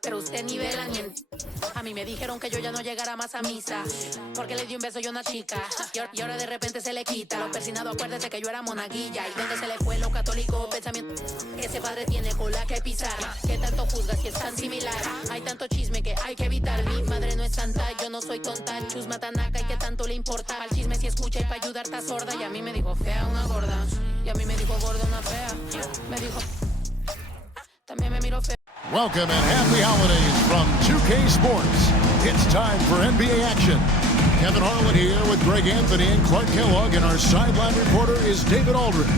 pero usted nivela ni en... A mí me dijeron que yo ya no llegara más a misa, porque le di un beso yo a una chica, y ahora de repente se le quita. Los persinados, acuérdese que yo era monaguilla, y donde se le fue lo católico pensamiento. Ese padre tiene cola que pisar, que tanto juzga si es tan similar. Hay tanto chisme que hay que evitar. Mi madre no es santa, yo no soy tonta. Chusma tanaca y que tanto le importa. Al chisme si escucha y para ayudar está sorda. Y a mí me dijo fea una gorda, y a mí me dijo gorda una fea. Me dijo, también me miró fea. Welcome and happy holidays from 2K Sports. It's time for NBA action. Kevin Harlan here with Greg Anthony and Clark Kellogg, and our sideline reporter is David Aldridge.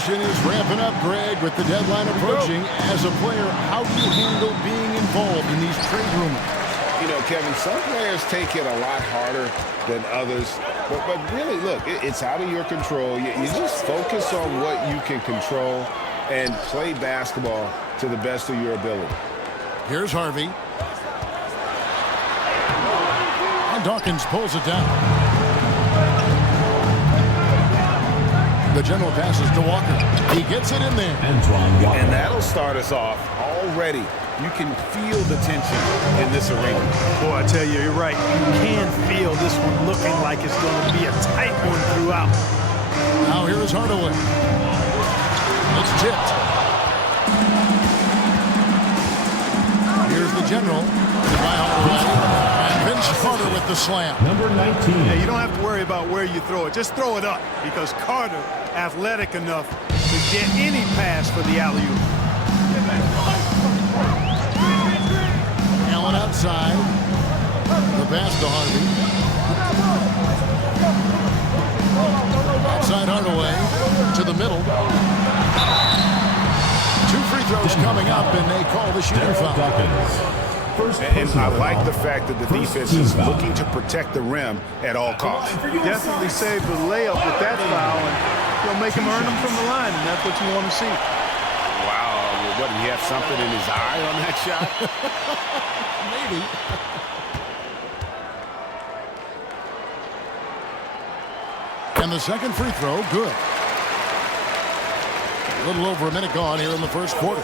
Is ramping up, Greg, with the deadline approaching. As a player, how do you handle being involved in these trade rumors? You know, Kevin, some players take it a lot harder than others. But really, look, it's out of your control. You just focus on what you can control and play basketball to the best of your ability. Here's Harvey. And Dawkins pulls it down. The general passes to Walker. He gets it in there. And that'll start us off already. You can feel the tension in this arena. Boy, I tell you, you're right. You can feel this one looking like it's going to be a tight one throughout. Now here is Hardaway. It's tipped. Here's the general. By Hardaway. And Vince Carter with the slam. Number 19. Yeah, you don't have to worry about where you throw it. Just throw it up, because Carter athletic enough to get any pass for the alley-oop. Allen outside. The pass to Harvey. Outside Hardaway to the middle. 2 free throws coming up, and they call the shooting foul. And I like the fact that the defense is looking to protect the rim at all costs. Definitely save the layup with that foul, and you'll make him earn them from the line, and that's what you want to see. Wow, what, did he have something in his eye on that shot? Maybe. And the second free throw, good. A little over a minute gone here in the first quarter.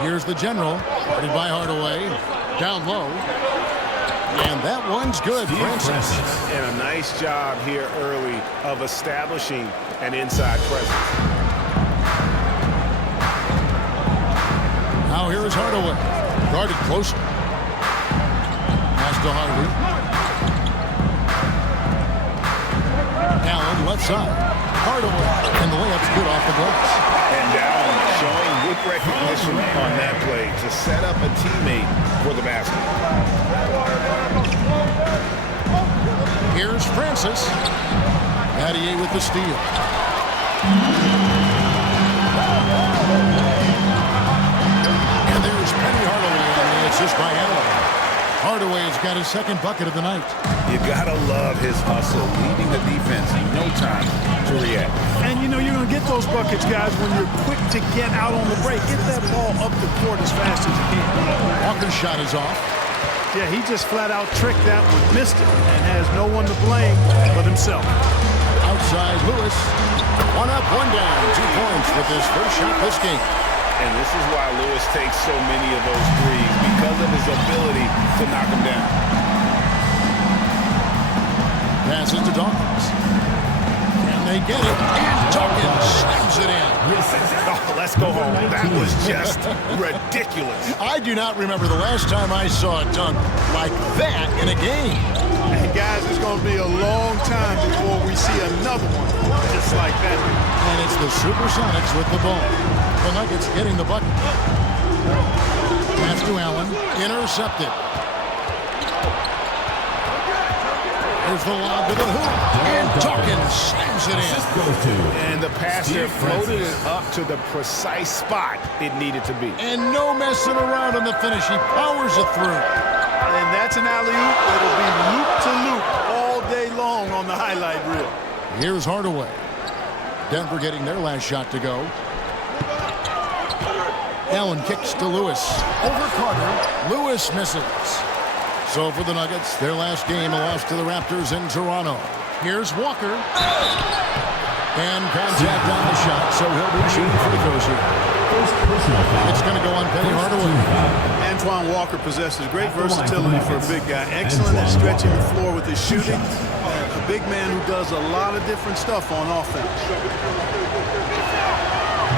Here's the general, guarded by Hardaway, down low. And that one's good, Francis. And a nice job here early of establishing an inside presence. Now here is Hardaway, guarded closer. Pass to Harvey. Allen left side. Hardaway, and the layup's good off the glass. And Allen showing good recognition on that play to set up a teammate for the basket. Here's Francis. Battier with the steal. And there's Penny Hardaway on the assist by Allen. Hardaway's got his second bucket of the night. You gotta love his hustle, leading the defense in no time to react. And you know you're gonna get those buckets, guys, when you're quick to get out on the break. Get that ball up the court as fast as you can. Walker's shot is off. Yeah, he just flat out tricked that one, missed it, and has no one to blame but himself. Outside Lewis. One up, one down. 2 points with his first shot this game. And this is why Lewis takes so many of those threes, because of his ability to knock them down. Passes to Dawkins. And they get it. And Dawkins slams it in. Oh, let's go home. That was just ridiculous. I do not remember the last time I saw a dunk like that in a game. And guys, it's going to be a long time before we see another one just like that. And it's the Supersonics with the ball. The Nuggets getting the bucket. Pass to Allen. Intercepted. There's the lob to the hoop. And Dawkins slams it in. And the passer floated it up to the precise spot it needed to be. And no messing around on the finish. He powers it through. And that's an alley-oop. It'll be loop-to-loop all day long on the highlight reel. Here's Hardaway. Denver getting their last shot to go. Allen kicks to Lewis. Over Carter. Lewis misses. So for the Nuggets, their last game, a loss to the Raptors in Toronto. Here's Walker. And contact on the shot, so he'll be shooting free throws here. It's going to go on Penny Hardaway. Antoine Walker possesses great versatility for a big guy. Excellent at stretching the floor with his shooting. A big man who does a lot of different stuff on offense.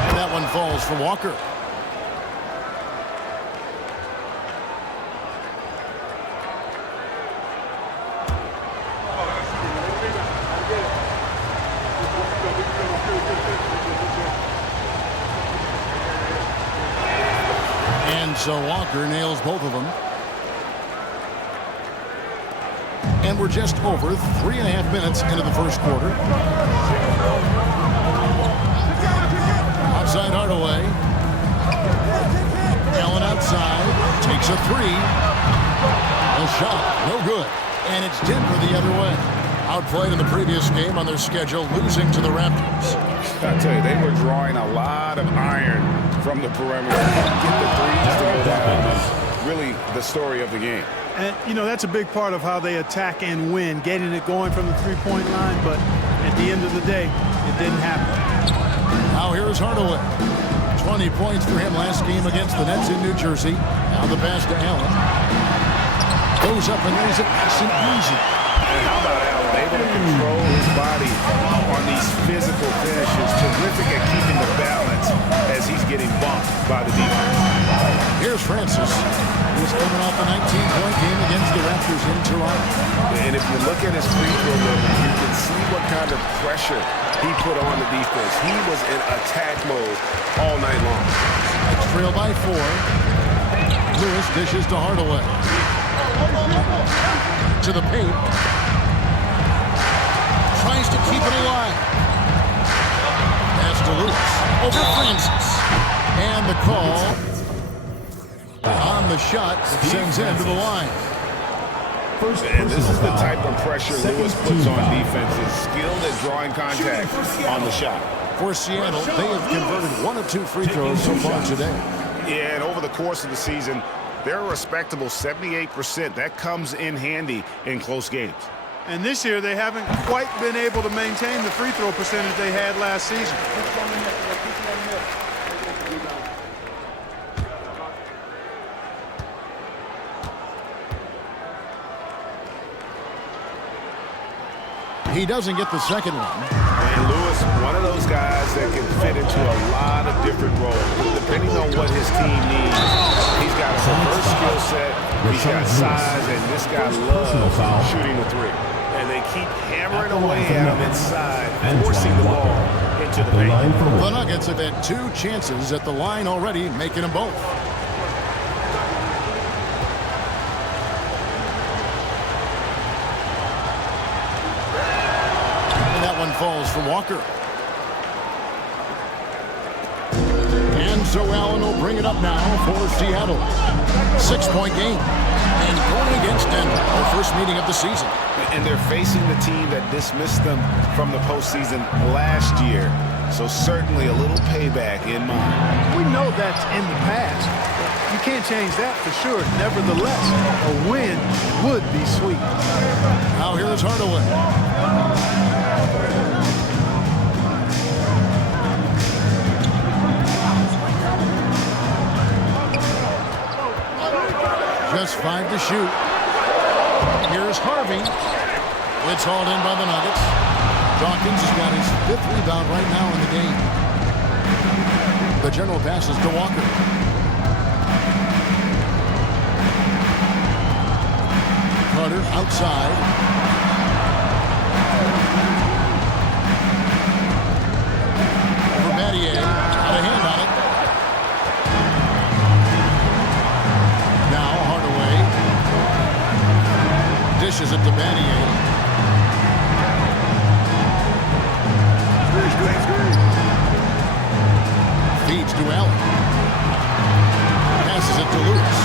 And that one falls for Walker. And so Walker nails both of them. And we're just over 3.5 minutes into the first quarter. Outside Hardaway. Allen outside. Takes a three. A shot. No good. And it's Denver the other way. Outplayed in the previous game on their schedule, losing to the Raptors. I tell you, they were drawing a lot of iron from the perimeter. Get the threes to go down. Really the story of the game. And, you know, that's a big part of how they attack and win, getting it going from the three-point line, but at the end of the day, it didn't happen. Now here is Hardaway. 20 points for him last game against the Nets in New Jersey. Now the pass to Allen. Goes up and lays it nice and easy. And how about Allen, able to control his body on these physical finishes. Terrific at keeping the balance as he's getting bumped by the defense. Here's Francis. He's coming off a 19-point game against the Raptors in Toronto. And if you look at his free throw numbers, you can see what kind of pressure he put on the defense. He was in attack mode all night long. That's trailed by 4. Lewis dishes to Hardaway. To the paint. Tries to keep it alive. Pass to Lewis. Over Francis. And the call on the shot that sends him to the line. And this is the type of pressure Lewis puts on defenses. Skilled at drawing contact on the shot. For Seattle, they have converted 1 of 2 free throws so far today. Yeah, and over the course of the season, They're a respectable 78%. That comes in handy in close games. And this year, they haven't quite been able to maintain the free throw percentage they had last season. He doesn't get the second one. And Lewis, one of those guys that can fit into a lot of different roles, depending on what his team needs. He's got a diverse skill set, he's got size, and this guy loves shooting the three. And they keep hammering away at him inside, forcing the ball into the paint. The Nuggets have had 2 chances at the line already, making them both. Falls for Walker. And so Allen will bring it up now for Seattle. 6-point game. And going against Denver, their first meeting of the season. And they're facing the team that dismissed them from the postseason last year. So certainly a little payback in mind. We know that's in the past. You can't change that for sure. Nevertheless, a win would be sweet. Now here is Hardaway. Just 5 to shoot. Here's Harvey. It's hauled in by the Nuggets. Dawkins has got his 5th rebound right now in the game. The general passes to Walker. Carter outside. For Battier. Got a hand on it. Dishes it to Battier. Feeds to Allen. Passes it to Lewis.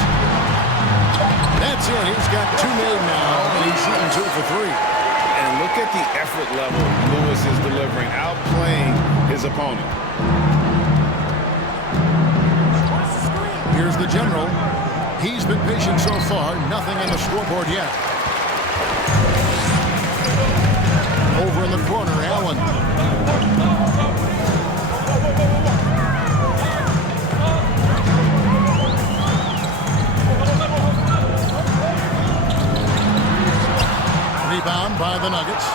That's it. He's got 2 made now, and he's shooting 2 for 3. And look at the effort level Lewis is delivering, outplaying his opponent. Here's the general. He's been patient so far. Nothing on the scoreboard yet. Over in the corner, Allen. Rebound by the Nuggets.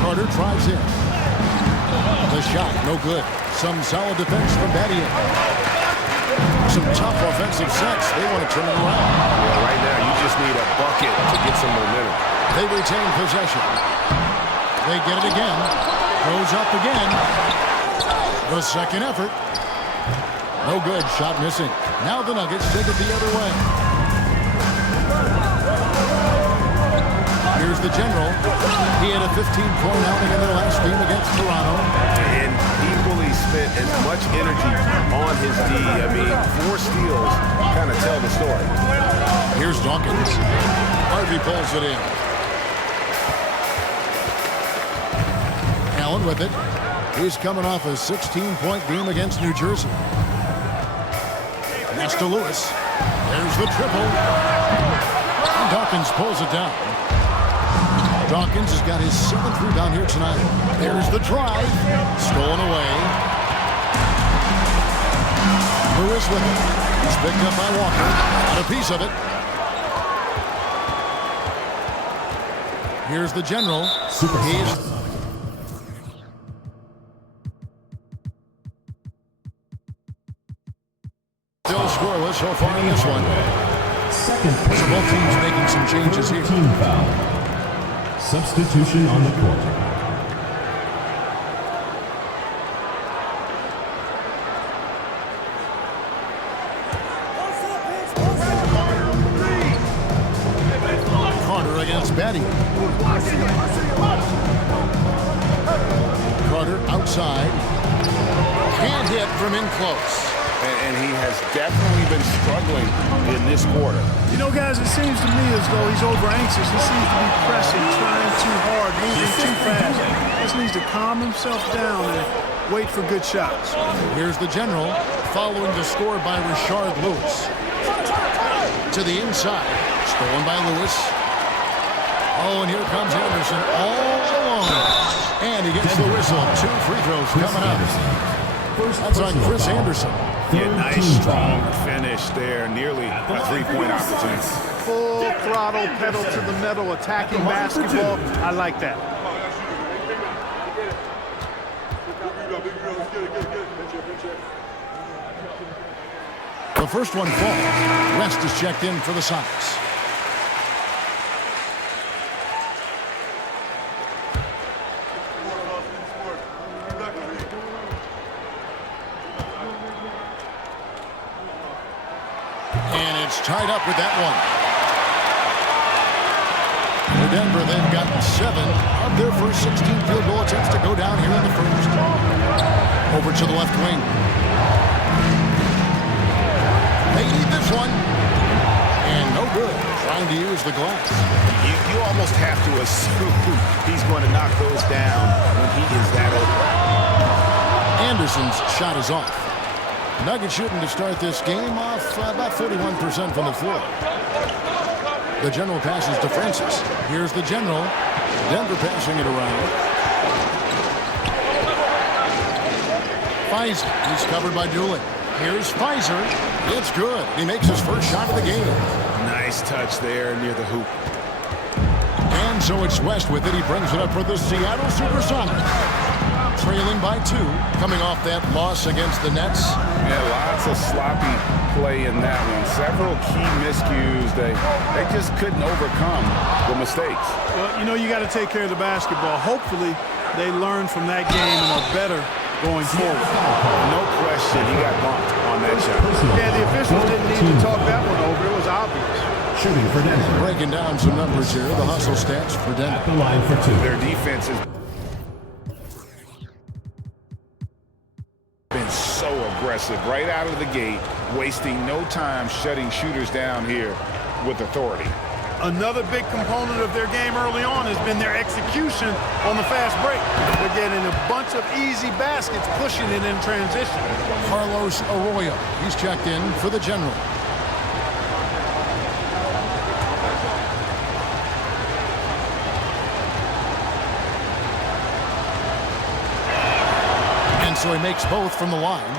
Carter drives in. The shot, no good. Some solid defense from Battier. Some tough offensive sets. They want to turn it around. Yeah, right now, you just need a bucket to get some momentum. They retain possession. They get it again. Goes up again. The second effort. No good. Shot missing. Now the Nuggets take it the other way. Here's the general. He had a 15-point outing in their last game against Toronto. And equally spent as much energy on his D. I mean, 4 steals kind of tell the story. Here's Dawkins. Harvey pulls it in. Allen with it. He's coming off a 16-point game against New Jersey. Pass to Lewis. There's the triple. And Dawkins pulls it down. Dawkins has got his 7th rebound here tonight. There's the drive. Stolen away. Lewis with it. He's picked up by Walker. Got a piece of it. Here's the general. He's still scoreless so far in this one. So both teams making some changes here. Team foul. Substitution on the court. Carter against Battier. Carter outside. Can't hit from in close. And he has definitely been struggling in this quarter. You know, guys, it seems to me as though he's over-anxious. He seems to be pressing, trying too hard, moving too fast. He just needs to calm himself down and wait for good shots. Here's the general. following the score by Rashard Lewis. To the inside. Stolen by Lewis. Oh, and here comes Anderson all alone. And he gets the whistle. 2 free throws coming up. That's on Chris Anderson. Yeah, nice, strong finish there. Nearly a three-point opportunity. Full throttle, pedal to the metal, attacking basketball. I like that. The first one falls. West is checked in for the Sox. And it's tied up with that one. Denver then got 7 of their first 16 field goal attempts to go down here in the first. Over to the left wing. They need this one. And no good. Trying to use the glass. You almost have to assume he's going to knock those down when he is that open. Anderson's shot is off. Nuggets shooting to start this game off about 41% from the floor. The general passes to Francis. Here's the general. Denver passing it around. Pfizer. He's covered by Doolin. Here's Pfizer. It's good. He makes his first shot of the game. Nice touch there near the hoop. And so it's West with it. He brings it up for the Seattle Supersonics. Trailing by 2, coming off that loss against the Nets. Yeah, lots of sloppy play in that one. Several key miscues. They just couldn't overcome the mistakes. Well, you know, you got to take care of the basketball. Hopefully, they learn from that game and are better going forward. No question, he got bumped on that shot. Yeah, the officials didn't need to talk that one over. It was obvious. Shooting for Denver. Breaking down some numbers here. The hustle stats for Denver. At the line for 2. Their defense has been so aggressive right out of the gate, wasting no time shutting shooters down here with authority. Another big component of their game early on has been their execution on the fast break. They're getting a bunch of easy baskets, pushing it in transition. Carlos Arroyo. He's checked in for the general. And so he makes both from the line.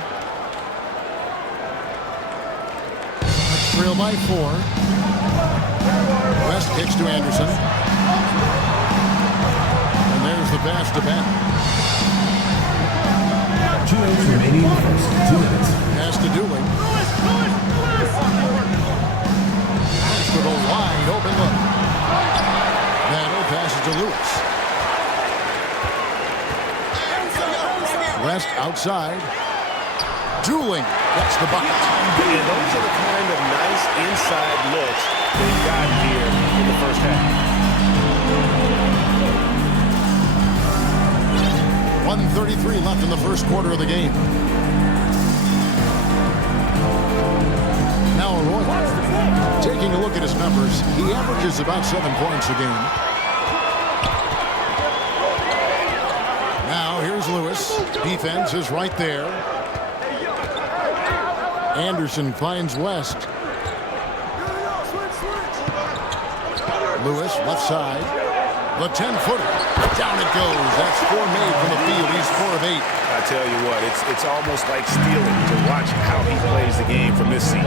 Trail by 4. West kicks to Anderson. And there's the pass to Ben. 2 minutes remaining in the first. 2 minutes. Pass to Doolin. With a wide open look. Vano passes to Lewis. West outside. Doolin gets the bucket. And those are the kind of nice inside looks they've got here in the first half. 1:33 left in the first quarter of the game. Now Arroyo. Taking a look at his numbers, he averages about 7 points a game. Now here's Lewis. Defense is right there. Anderson finds West. Lewis, left side. The 10-footer. Down it goes. That's 4 made from the field. He's 4 of 8. I tell you what, it's almost like stealing to watch how he plays the game from this seat.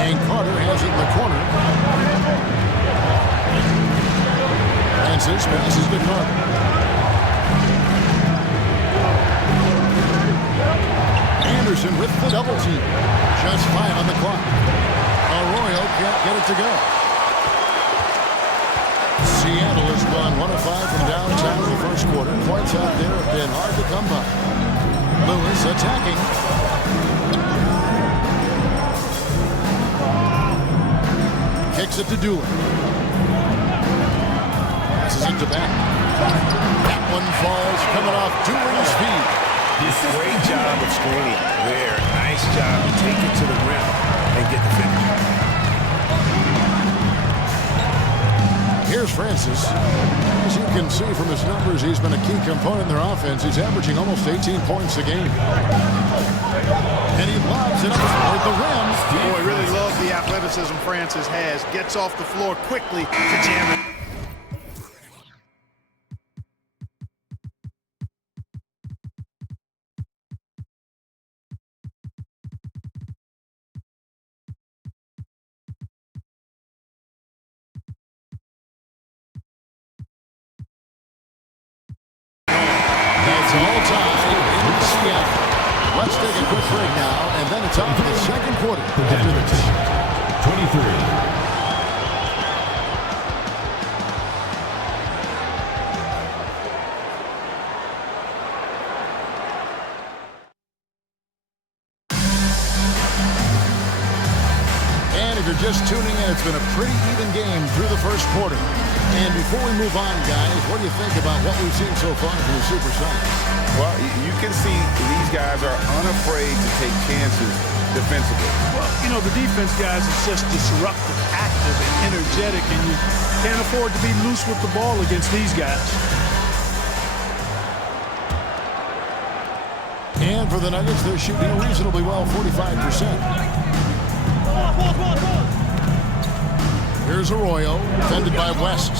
And Carter has it in the corner. Francis passes to Carter. Anderson with the double team. Just 5 on the clock. Arroyo can't get it to go. Seattle has gone 1 of 5 from downtown in the first quarter. Points out there have been hard to come by. Lewis attacking. Kicks it to Doolin. Passes it to back. That one falls coming off Doolin's feet. Great job of screening there. Nice job to take it to the rim and get the finish. Here's Francis. As you can see from his numbers, he's been a key component in their offense. He's averaging almost 18 points a game. And he lobs it up toward the rim. Boy, really loves the athleticism Francis has. Gets off the floor quickly to jam it. It's all tied in Seattle. Let's take a quick break now, and then it's on to the second quarter. The Denver team, 23. And if you're just tuning in, it's been a pretty even game through the first quarter. And before we move on, guys, what do you think about what we've seen so far from the Supersonics? Well, you can see these guys are unafraid to take chances defensively. Well, you know, the defense guys are just disruptive, active, and energetic, and you can't afford to be loose with the ball against these guys. And for the Nuggets, they're shooting reasonably well, 45%. Here's Arroyo, defended by West.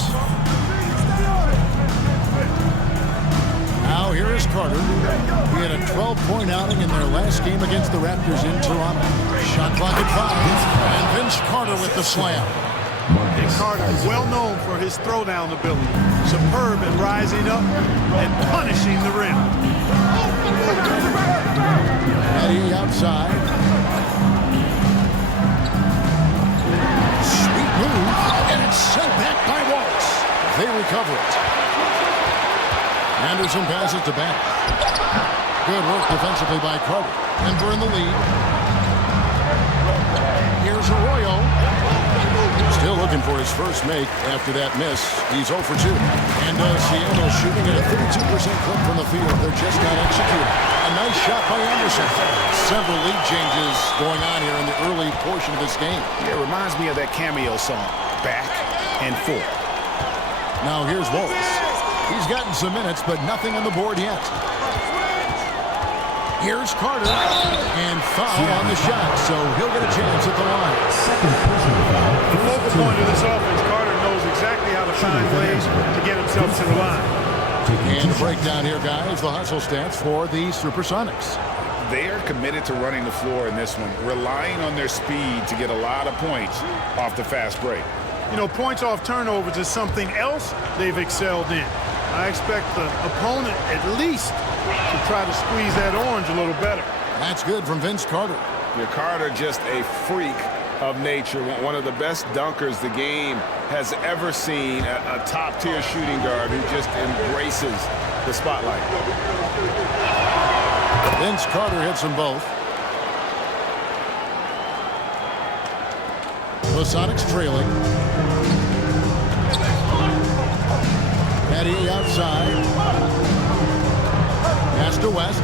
Now here is Carter. He had a 12-point outing in their last game against the Raptors in Toronto. Shot clock at 5, and Vince Carter with the slam. And Carter is well known for his throwdown ability. Superb at rising up and punishing the rim. Eddie outside. Sweet move, and it's sent back by Wallace. They recover it. Anderson passes to back. Good work defensively by Carter. Denver in the lead. Here's Arroyo. Still looking for his first make after that miss. He's 0 for 2. And Seattle shooting at a 32% clip from the field. They're just not executing. A nice shot by Anderson. Several lead changes going on here in the early portion of this game. Yeah, it reminds me of that cameo song, Back and Forth. Now here's Wallace. He's gotten some minutes, but nothing on the board yet. Here's Carter, and foul on the shot, so he'll get a chance at the line. Second personal foul. The focal point of this offense, Carter knows exactly how to find ways to get himself to the line. And a breakdown here, guys, the hustle stats for the Supersonics. They are committed to running the floor in this one, relying on their speed to get a lot of points off the fast break. You know, points off turnovers is something else they've excelled in. I expect the opponent at least to try to squeeze that orange a little better. That's good from Vince Carter. Your Carter, just a freak of nature, one of the best dunkers the game has ever seen, a top-tier shooting guard who just embraces the spotlight. Vince Carter hits them both. The Sonics trailing. Eddie outside. Pass to West.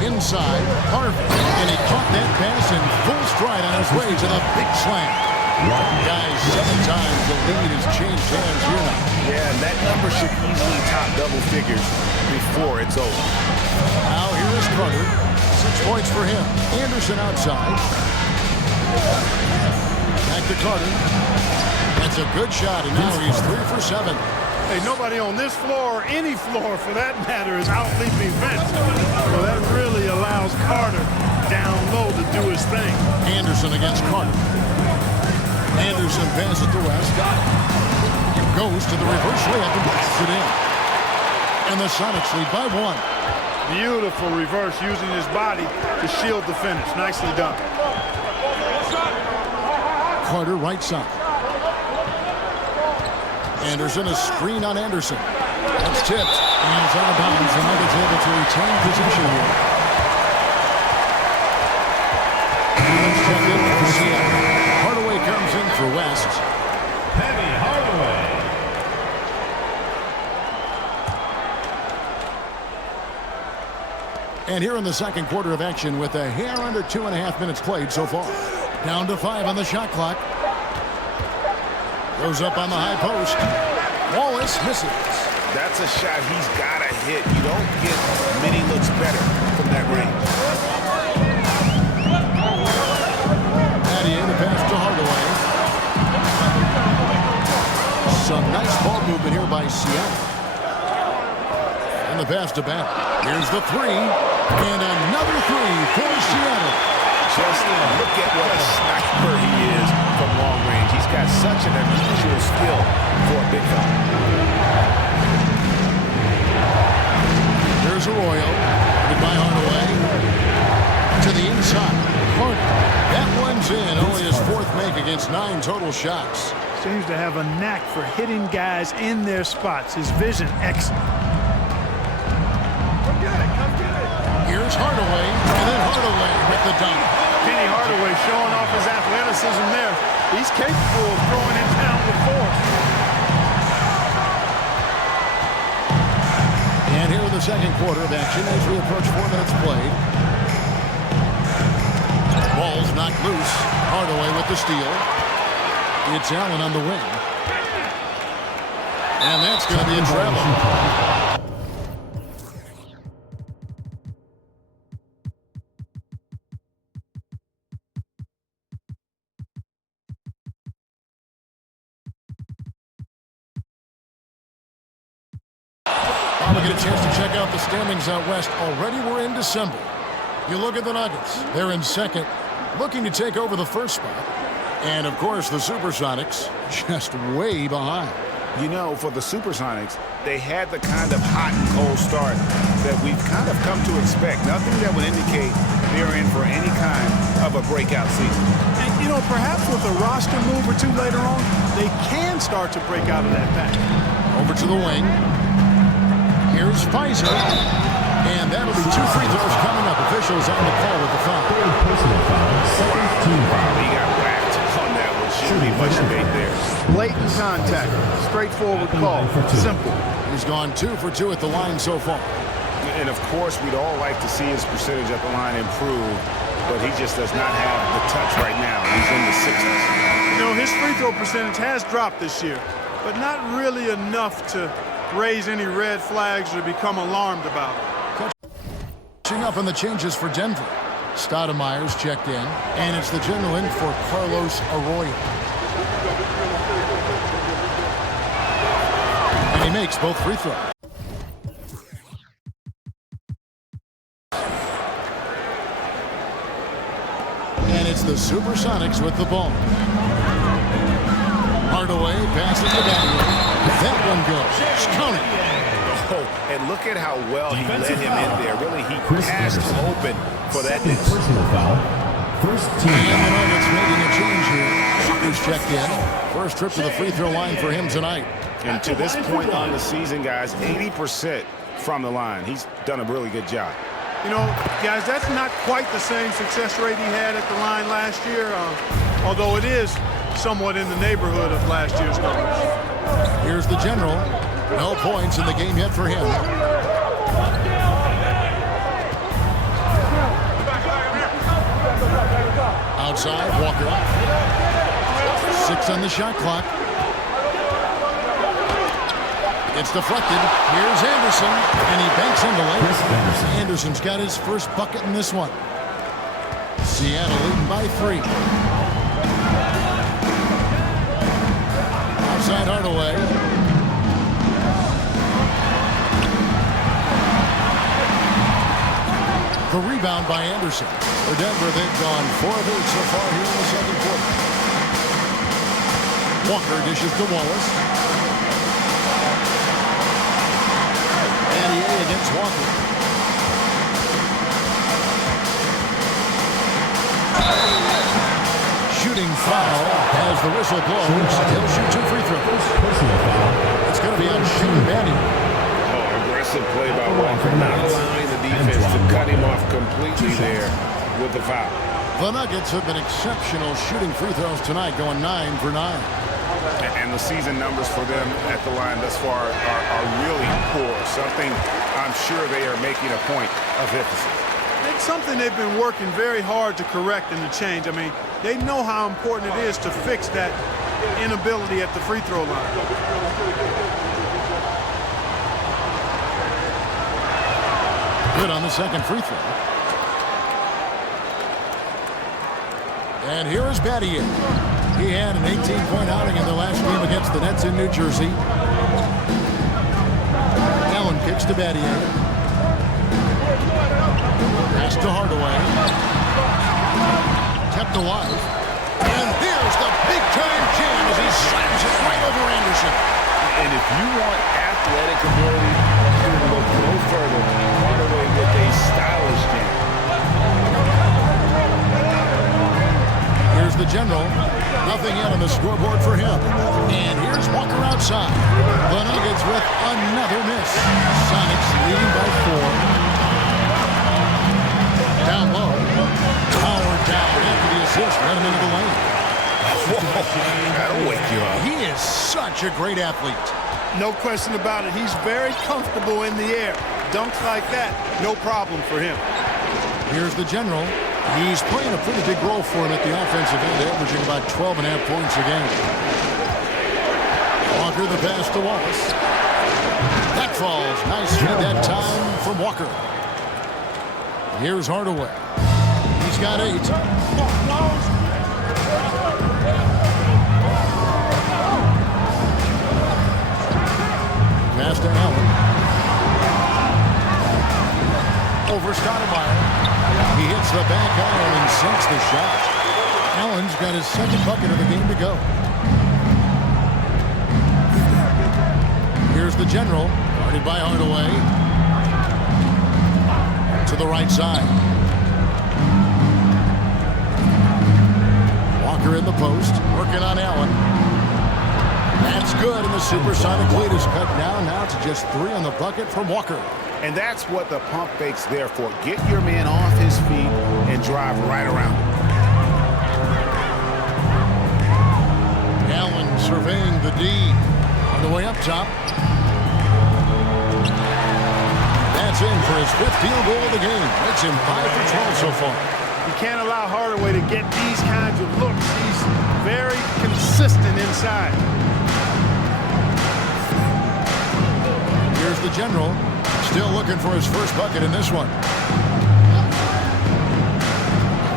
Inside, Harvey. And he caught that pass in full stride on his way to the big slam. Guys, 7 times the lead has changed hands here now. Yeah, and that number should easily top double figures before it's over. Now here is Carter. 6 points for him. Anderson outside. Back to Carter. That's a good shot, and now he's 3 for 7. Hey, nobody on this floor, or any floor for that matter, is out-leaping Vince. So that really allows Carter down low to do his thing. Anderson against Carter. Anderson passes to West. Goes to the reverse layup and puts it in. And the Sonics lead by 1. Beautiful reverse, using his body to shield the finish. Nicely done. Carter right side. Anderson, a screen on Anderson. That's tipped. And it's out of bounds. The Nuggets able to retain position here. Let's check in for Seattle. Hardaway comes in for West. Penny Hardaway. And here in the second quarter of action with a hair under 2.5 minutes played so far. Down to 5 on the shot clock. Goes up on the high post. Wallace misses. That's a shot he's got to hit. You don't get many looks better from that range. Adier, the pass to Hardaway. Some nice ball movement here by Seattle. And the pass to Bennett. Here's the three. And another three for Seattle. Just look at what a sniper he is from long range. He's got such an unusual skill for a big guy. Here's Arroyo. By Hardaway. To the inside. Harden. That one's in. Only his fourth make against 9 total shots. Seems to have a knack for hitting guys in their spots. His vision, excellent. Here's Hardaway, and then Hardaway with the dunk. Penny Hardaway showing off his athleticism there. He's capable of throwing it down with force. And here in the second quarter of action as we approach 4 minutes played. Ball's knocked loose. Hardaway with the steal. It's Allen on the wing. And that's going to be a travel. We'll get a chance to check out the standings out west. Already we're in December. You look at the Nuggets. They're in second, looking to take over the first spot. And, of course, the Supersonics just way behind. You know, for the Supersonics, they had the kind of hot and cold start that we've kind of come to expect. Nothing that would indicate they're in for any kind of a breakout season. And, you know, perhaps with a roster move or two later on, they can start to break out of that pack. Over to the wing. Here's Pfizer. And that'll be 2 free throws coming up. Officials on the call with the foul. Personal foul, second team foul. He got whacked on that one. Shouldn't be much debate there. Blatant contact. Straightforward call. Simple. He's gone 2 for 2 at the line so far. And, of course, we'd all like to see his percentage at the line improve, but he just does not have the touch right now. He's in the 60s. You know, his free throw percentage has dropped this year, but not really enough to raise any red flags or become alarmed about it. Catching up on the changes for Denver. Stoudemire's checked in, and it's the general in for Carlos Arroyo. And he makes both free throws. And it's the Supersonics with the ball. Hardaway passes to Daniel. That one goes. Counting. Oh, and look at how well he led him in there. Really, he passed him open for that. Personal foul. First team And the foul. Nuggets making a change here. Shooter's checked in. First trip to the free throw line for him tonight. And to this point on the season, guys, 80% from the line. He's done a really good job. You know, guys, that's not quite the same success rate he had at the line last year, although it is somewhat in the neighborhood of last year's numbers. Here's the general. No points in the game yet for him. Outside, Walker. 6 on the shot clock. It's deflected. Here's Anderson, and he banks into late. Anderson's got his first bucket in this one. Seattle leading by 3. Outside Hardaway. The rebound by Anderson. For Denver, they've gone 4 of 8 so far here in the second quarter. Walker dishes to Wallace. Adier against Walker. Shooting foul as the whistle blows. He'll shoot 2 free throws. Personal foul. It's going to be on Shane Bandy. Oh, aggressive play by Walker, not allowing the defense to cut him off completely there with the foul. The Nuggets have been exceptional shooting free throws tonight, going 9 for 9. And the season numbers for them at the line thus far are really poor. Something I'm sure they are making a point of emphasis. It's something they've been working very hard to correct and to change. I mean, they know how important it is to fix that inability at the free throw line. Good on the second free throw. And here is Battier. He had an 18-point outing in the last game against the Nets in New Jersey. Allen kicks to Battier. Pass to Hardaway. Kept alive. And here's the big-time jam as he slams it right over Anderson. And if you want athletic ability, you can look no further. Hardaway with a stylish jam. Here's the general. Nothing yet on the scoreboard for him. And here's Walker outside. The Nuggets with another miss. Sonics leading by 4. Down low. Power down after the assist. Let him into the lane. That'll wake you up. He is such a great athlete. No question about it. He's very comfortable in the air. Dunks like that, no problem for him. Here's the general. He's playing a pretty big role for him at the offensive end, averaging about 12.5 points a game. Walker the pass to Wallace. That falls. Nice feed that time from Walker. Here's Hardaway. He's got 8. Pass to Allen. Over Stoudemire. He hits the back iron and sinks the shot. Allen's got his second bucket of the game to go. Here's the general, guarded by Hardaway. To the right side. Walker in the post, working on Allen. That's good, and the supersonic lead is cut down now to just 3 on the bucket from Walker. And that's what the pump fake's there for. Get your man off his feet and drive right around him. Allen surveying the D on the way up top. That's in for his 5th field goal of the game. Makes him 5 for 12 so far. You can't allow Hardaway to get these kinds of looks. He's very consistent inside. Here's the general. Still looking for his first bucket in this one.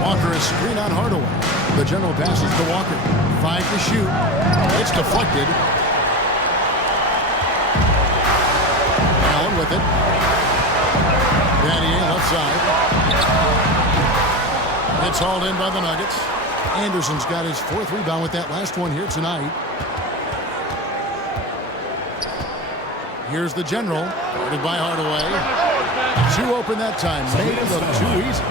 Walker is screen on Hardaway. The general passes to Walker. 5 to shoot. It's deflected. Allen with it. Battier left side. It's hauled in by the Nuggets. Anderson's got his 4th rebound with that last one here tonight. Here's the general, guarded by Hardaway. 2 open that time, made it look too easy.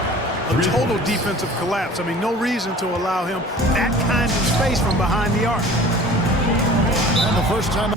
A total defensive collapse. I mean, no reason to allow him that kind of space from behind the arc. And the first time.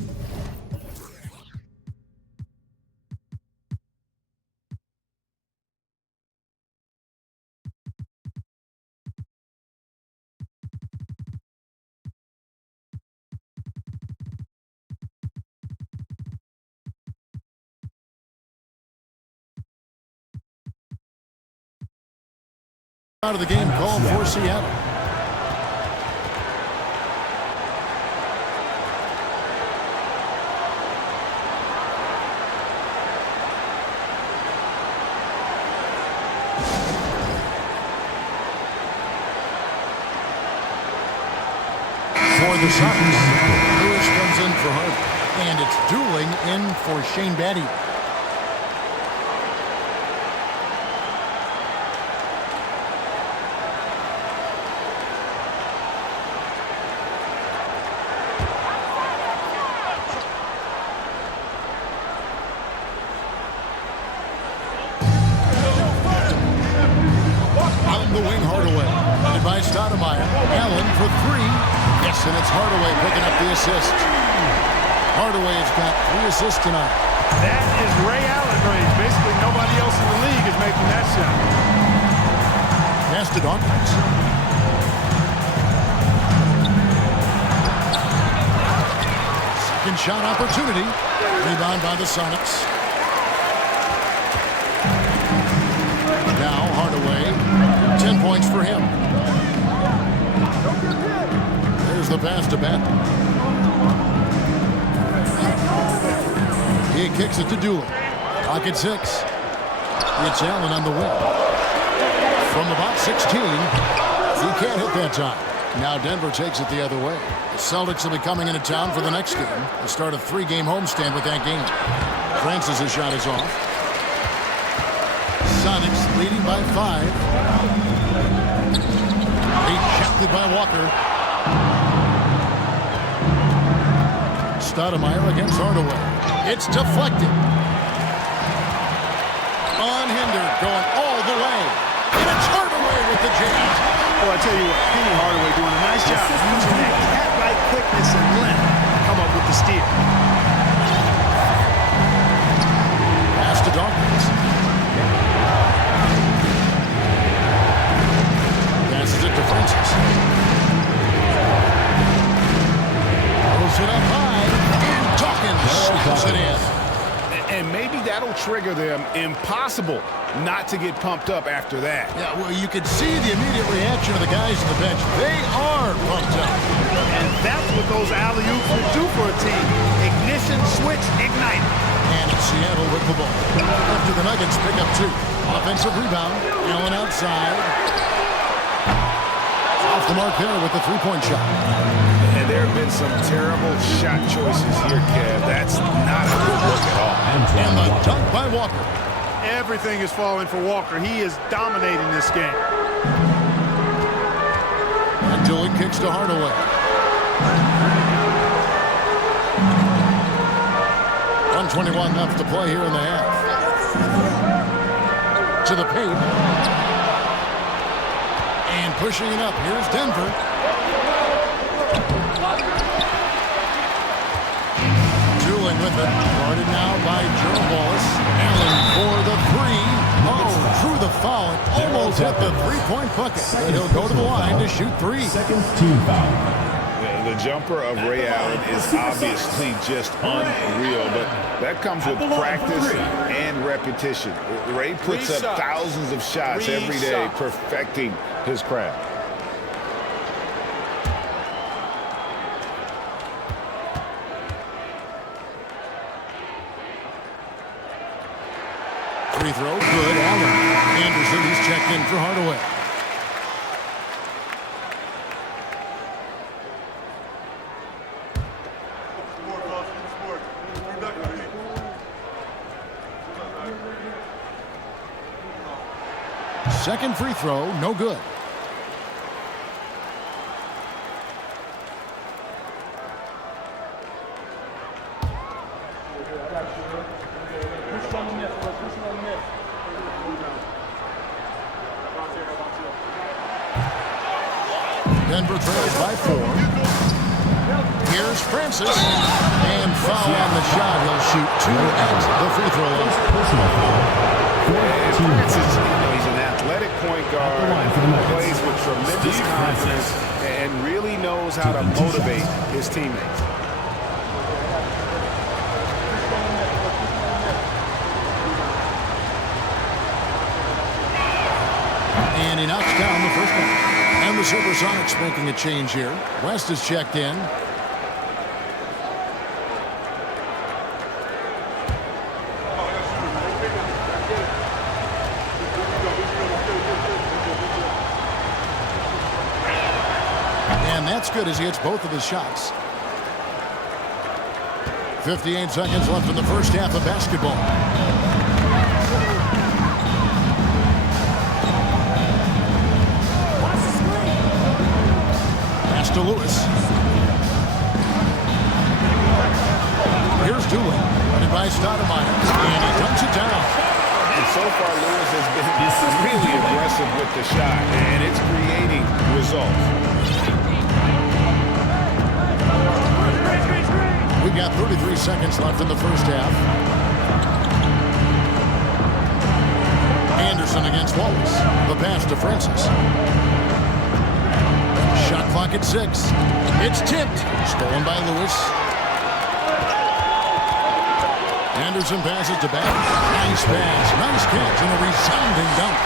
Out of the game called for Seattle. For the Sonics, Lewis comes in for Hart, and it's dueling in for Shane Battier. The wing Hardaway, led by Stoudemire. Allen for 3. Yes, and it's Hardaway picking up the assist. Hardaway's got 3 assists tonight. That is Ray Allen range. Basically, nobody else in the league is making that shot. Pass to Dawkins. Second shot opportunity. Rebound by the Sonics. Now Hardaway. 10 points for him. There's the pass to Bat. He kicks it to Doolin. Clock at 6. It's Allen on the wing. From about 16, he can't hit that time. Now Denver takes it the other way. The Celtics will be coming into town for the next game. They'll start a 3-game homestand with that game. Francis' shot is off. Sonics leading by 5. Ejected by Walker. Stoudemire against Hardaway. It's deflected. Unhindered, going all the way. And it's Hardaway with the jam. Well, I tell you what, Penny Hardaway doing a nice job using that cat-like quickness and length to come up with the steal. Pass to Dawkins. Passes it to Francis. Throws it up high, and Dawkins slams it in. And maybe that'll trigger them. Impossible not to get pumped up after that. Yeah, well, you can see the immediate reaction of the guys on the bench. They are pumped up. And that's what those alley-oops will do for a team. Ignition, switch, ignite. And it's Seattle with the ball. After the Nuggets pick up 2. Offensive rebound. Allen outside. Off the mark there with the three-point shot. And there have been some terrible shot choices here, Kev. That's not a good look at all. And the dunk by Walker. Everything is falling for Walker. He is dominating this game. And Dooley kicks to Hardaway. .121 left to play here in the half. To the paint. And pushing it up. Here's Denver. Dooley with it. Guarded now by Gerald Wallace. Allen for the 3. Oh, through the foul. It almost hit the three-point bucket. But he'll go to the line to shoot 3. Second team foul. The jumper of Ray Allen is obviously just unreal, but that comes with practice and repetition. Ray puts up thousands of shots every day, perfecting his craft. Free throw, good. Allen. Anderson, he's checked in for Hardaway. Second free throw, no good. Denver trails by 4. Here's Francis. And foul on the shot. He'll shoot 2 at the free throw line. Personal foul. Francis, he's an athletic point guard, plays with tremendous confidence, and really knows how to motivate his teammates. And he knocks down the first one. And the Supersonics making a change here. West is checked in. And that's good as he hits both of his shots. 58 seconds left in the first half of basketball. To Lewis. Here's Dooley, running by Stoudemire, and he dumps it down. And so far, Lewis has been really aggressive with the shot, and it's creating results. We've got 33 seconds left in the first half. Anderson against Wallace. The pass to Francis. Shot clock at 6. It's tipped. Stolen by Lewis. Anderson passes to back. Nice pass. Nice catch and a resounding dunk.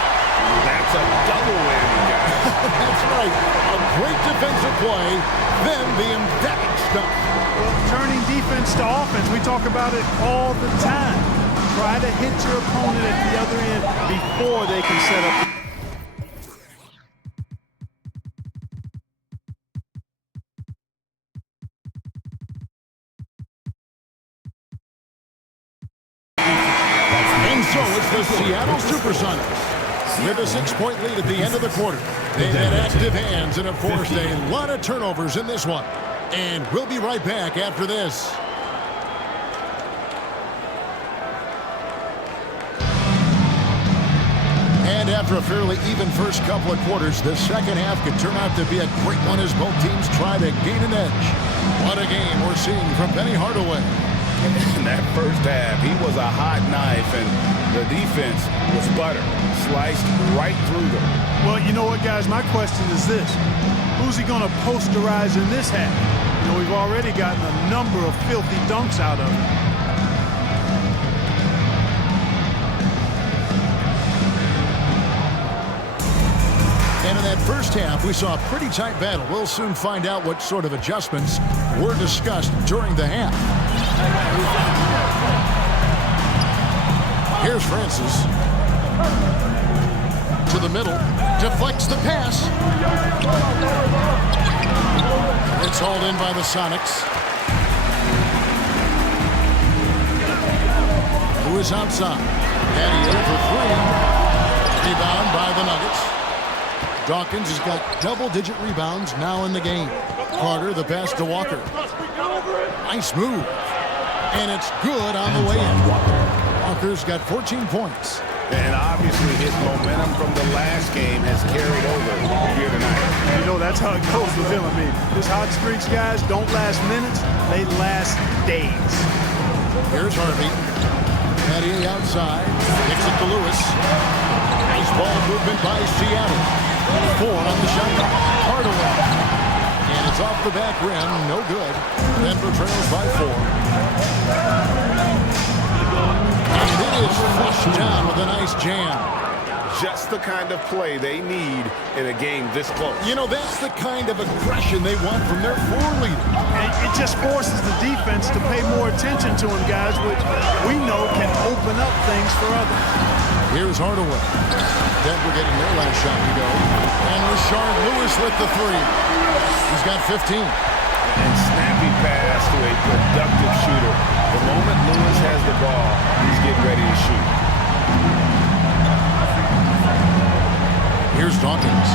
That's a double whammy, guys. That's right. A great defensive play, then the emphatic stuff. Well, turning defense to offense, we talk about it all the time. Try to hit your opponent at the other end before they can set up. And so it's the Seattle Supersonics with a 6-point lead at the end of the quarter. They had active hands and have forced a lot of turnovers in this one. And we'll be right back after this. And after a fairly even first couple of quarters, the second half could turn out to be a great one as both teams try to gain an edge. What a game we're seeing from Penny Hardaway. In that first half, he was a hot knife, and the defense was butter, sliced right through them. Well, you know what, guys? My question is this. Who's he going to posterize in this half? You know, we've already gotten a number of filthy dunks out of him. And in that first half, we saw a pretty tight battle. We'll soon find out what sort of adjustments were discussed during the half. Here's Francis. To the middle. Deflects the pass. It's hauled in by the Sonics. Lewis outside. Daddy in for 3. Rebound by the Nuggets. Dawkins has got double-digit rebounds now in the game. Carter, the pass to Walker. Nice move. And it's good on the way in. Walker's got 14 points. And obviously his momentum from the last game has carried over here tonight. You know, that's how it goes with him. I mean, his hot streaks, guys, don't last minutes. They last days. Here's Harvey. Patty outside. Kicks it to Lewis. Nice ball movement by Seattle. 4 on the shot clock. Hardaway. And it's off the back rim. No good. Denver trails by 4. And it is flushed down with a nice jam. Just the kind of play they need in a game this close. You know, that's the kind of aggression they want from their floor leader. And it just forces the defense to pay more attention to him, guys, which we know can open up things for others. Here's Hardaway. Denver getting their last shot to go. And Rashard Lewis with the 3. He's got 15. And snappy pass to a productive shooter. The moment Lewis has the ball, he's getting ready to shoot. Here's Dawkins.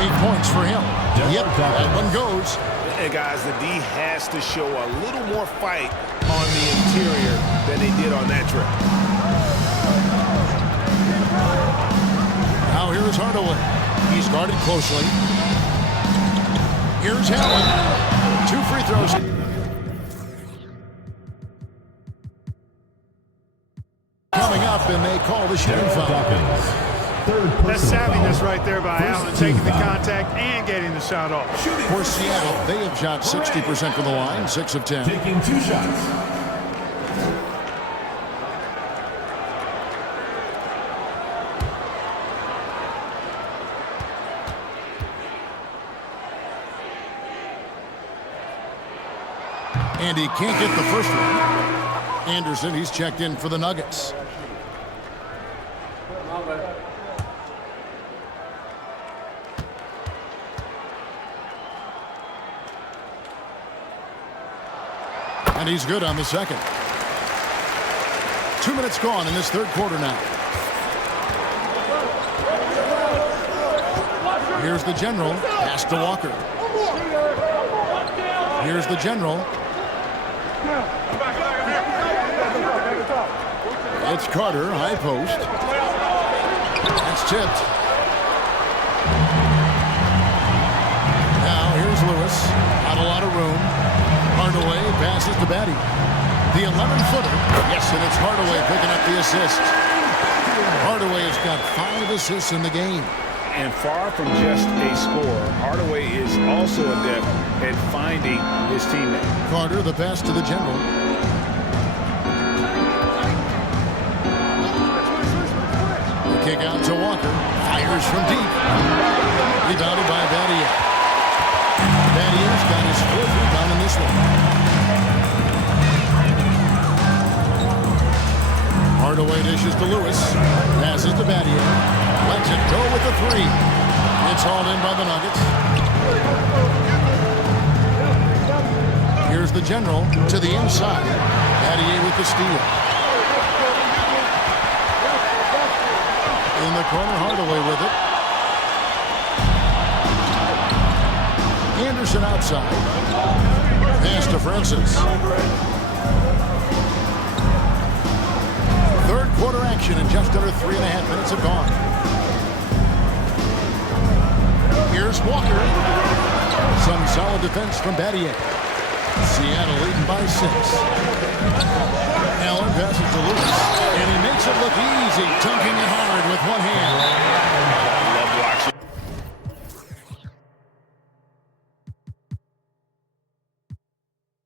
8 points for him. Yep, that one goes. And guys, the D has to show a little more fight on the interior than they did on that trip. Now here is Hardaway. He's guarded closely. Here's Allen. 2 free throws. Coming up, and they call the shooting foul. That's savviness right there by Allen, taking the contact and getting the shot off. For Seattle, they have shot 60% from the line, 6 of 10. Taking 2 shots. And he can't get the first one. Anderson, he's checked in for the Nuggets. And he's good on the second. 2 minutes gone in this third quarter now. Here's the general. Pass to Walker. Here's the general. It's Carter, high post. That's tipped. Now here's Lewis. Not a lot of room. Hardaway passes to Batty. The 11-footer. Yes, and it's Hardaway picking up the assist. Hardaway has got 5 assists in the game. And far from just a scorer, Hardaway is also adept at finding his teammate. Carter, the pass to the general. The kick out to Walker. Fires from deep. Rebounded by Batty. Batty's got his 4th rebound in this one. Hardaway dishes to Lewis. Passes to Battier. Lets it go with the three. It's hauled in by the Nuggets. Here's the general to the inside. Battier with the steal. In the corner, Hardaway with it. Anderson outside. Pass to Francis. Third quarter action and just under 3.5 minutes have gone. Here's Walker. Some solid defense from Battier. Seattle leading by 6. Allen passes to Lewis, and he makes it look easy, dunking it hard with one hand. I love watching.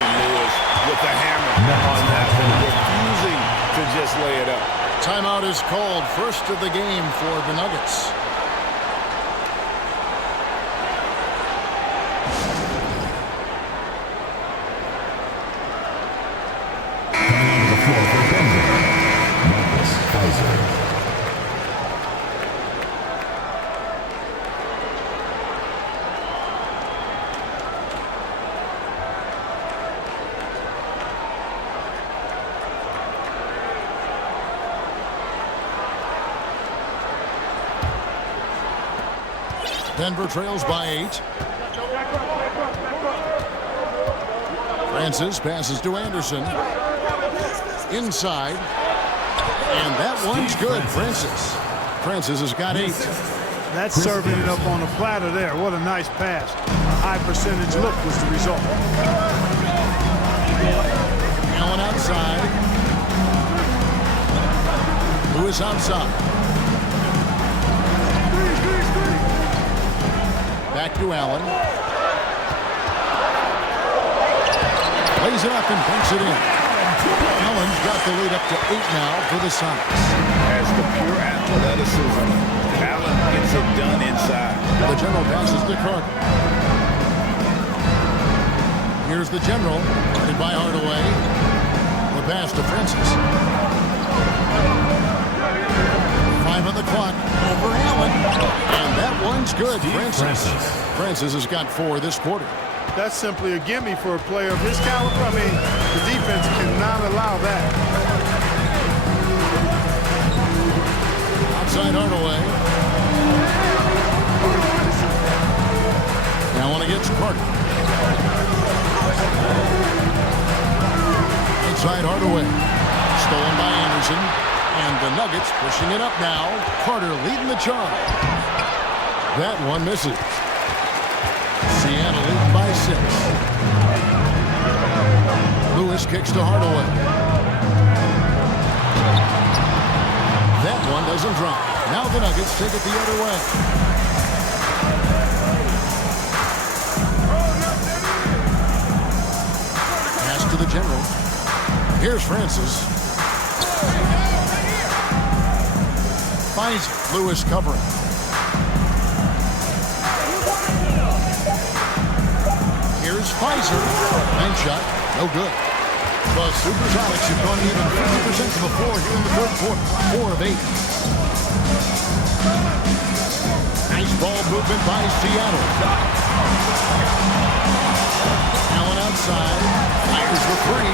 Lewis with the hammer on that one, refusing to just lay it up. Timeout is called. First of the game for the Nuggets. Denver trails by 8. Francis passes to Anderson. Inside. And that one's good. Francis has got 8. That's serving it up on a platter there. What a nice pass. A high percentage look was the result. Allen outside. Lewis outside. Back to Allen. Lays it up and banks it in. Allen's got the lead up to 8 now for the Sonics. Has the pure athleticism. Allen gets it done inside. The general passes to Carter. Here's the general. Guarded by Hardaway. The pass to Francis. 5 on the clock. Over Allen. And that one's good. Francis has got 4 this quarter. That's simply a gimme for a player of his caliber. I mean, the defense cannot allow that. Outside Hardaway. Allen against Carter. Inside Hardaway. Stolen by Anderson. And the Nuggets pushing it up now. Carter leading the charge. That one misses. Seattle leading by 6. Lewis kicks to Hardaway. That one doesn't drop. Now the Nuggets take it the other way. Pass to the general. Here's Francis. Finds Lewis covering. Here's Pfizer. Bank shot. No good. The Supersonics have gone even 50% to the floor here in the third quarter. 4 of 8. Nice ball movement by Seattle. Allen outside. Fires the 3.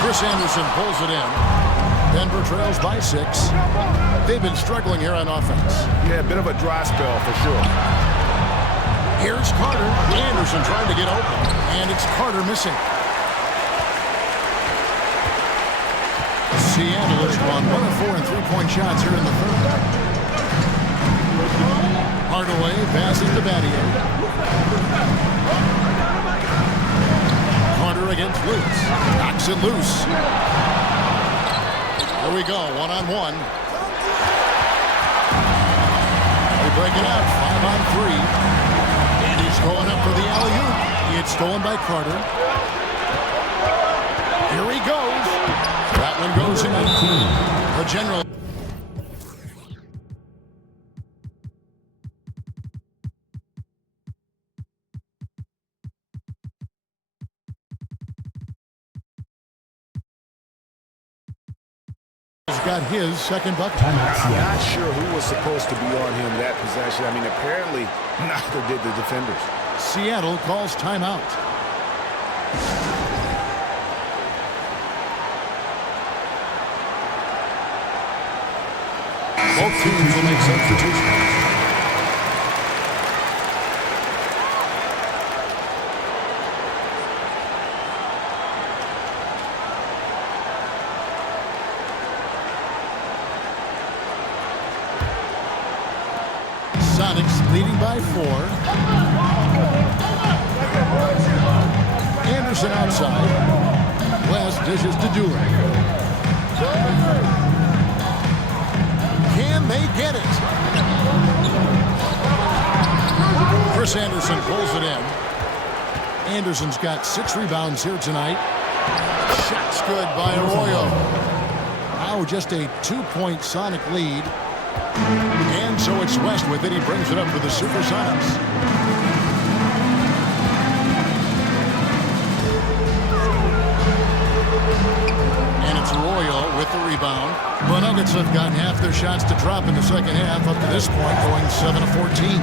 Chris Anderson pulls it in. Denver trails by 6. They've been struggling here on offense. Yeah, a bit of a dry spell for sure. Here's Carter. Anderson trying to get open. And it's Carter missing. Seattle has gone 1 of 4 in three-point shots here in the third. Hardaway passes to Battier. Carter against Lewis. Knocks it loose. Here we go, 1-on-1. They break it out, 5 on 3. And he's going up for the alley-oop. It's stolen by Carter. Here he goes. That one goes in. The general. He's got his second bucket. I'm not sure who was supposed to be on him that possession. I mean, apparently neither did the defenders. Seattle calls timeout. Both teams will make substitutions. Sonics leading by 4. Anderson outside. West dishes to Dooley. Can they get it? Chris Anderson pulls it in. Anderson's got 6 rebounds here tonight. Shot's good by Arroyo. Now just a 2-point Sonic lead. And so it's West with it. He brings it up for the Supersonics. And it's Arroyo with the rebound. The Nuggets have gotten half their shots to drop in the second half up to this point, going 7 of 14.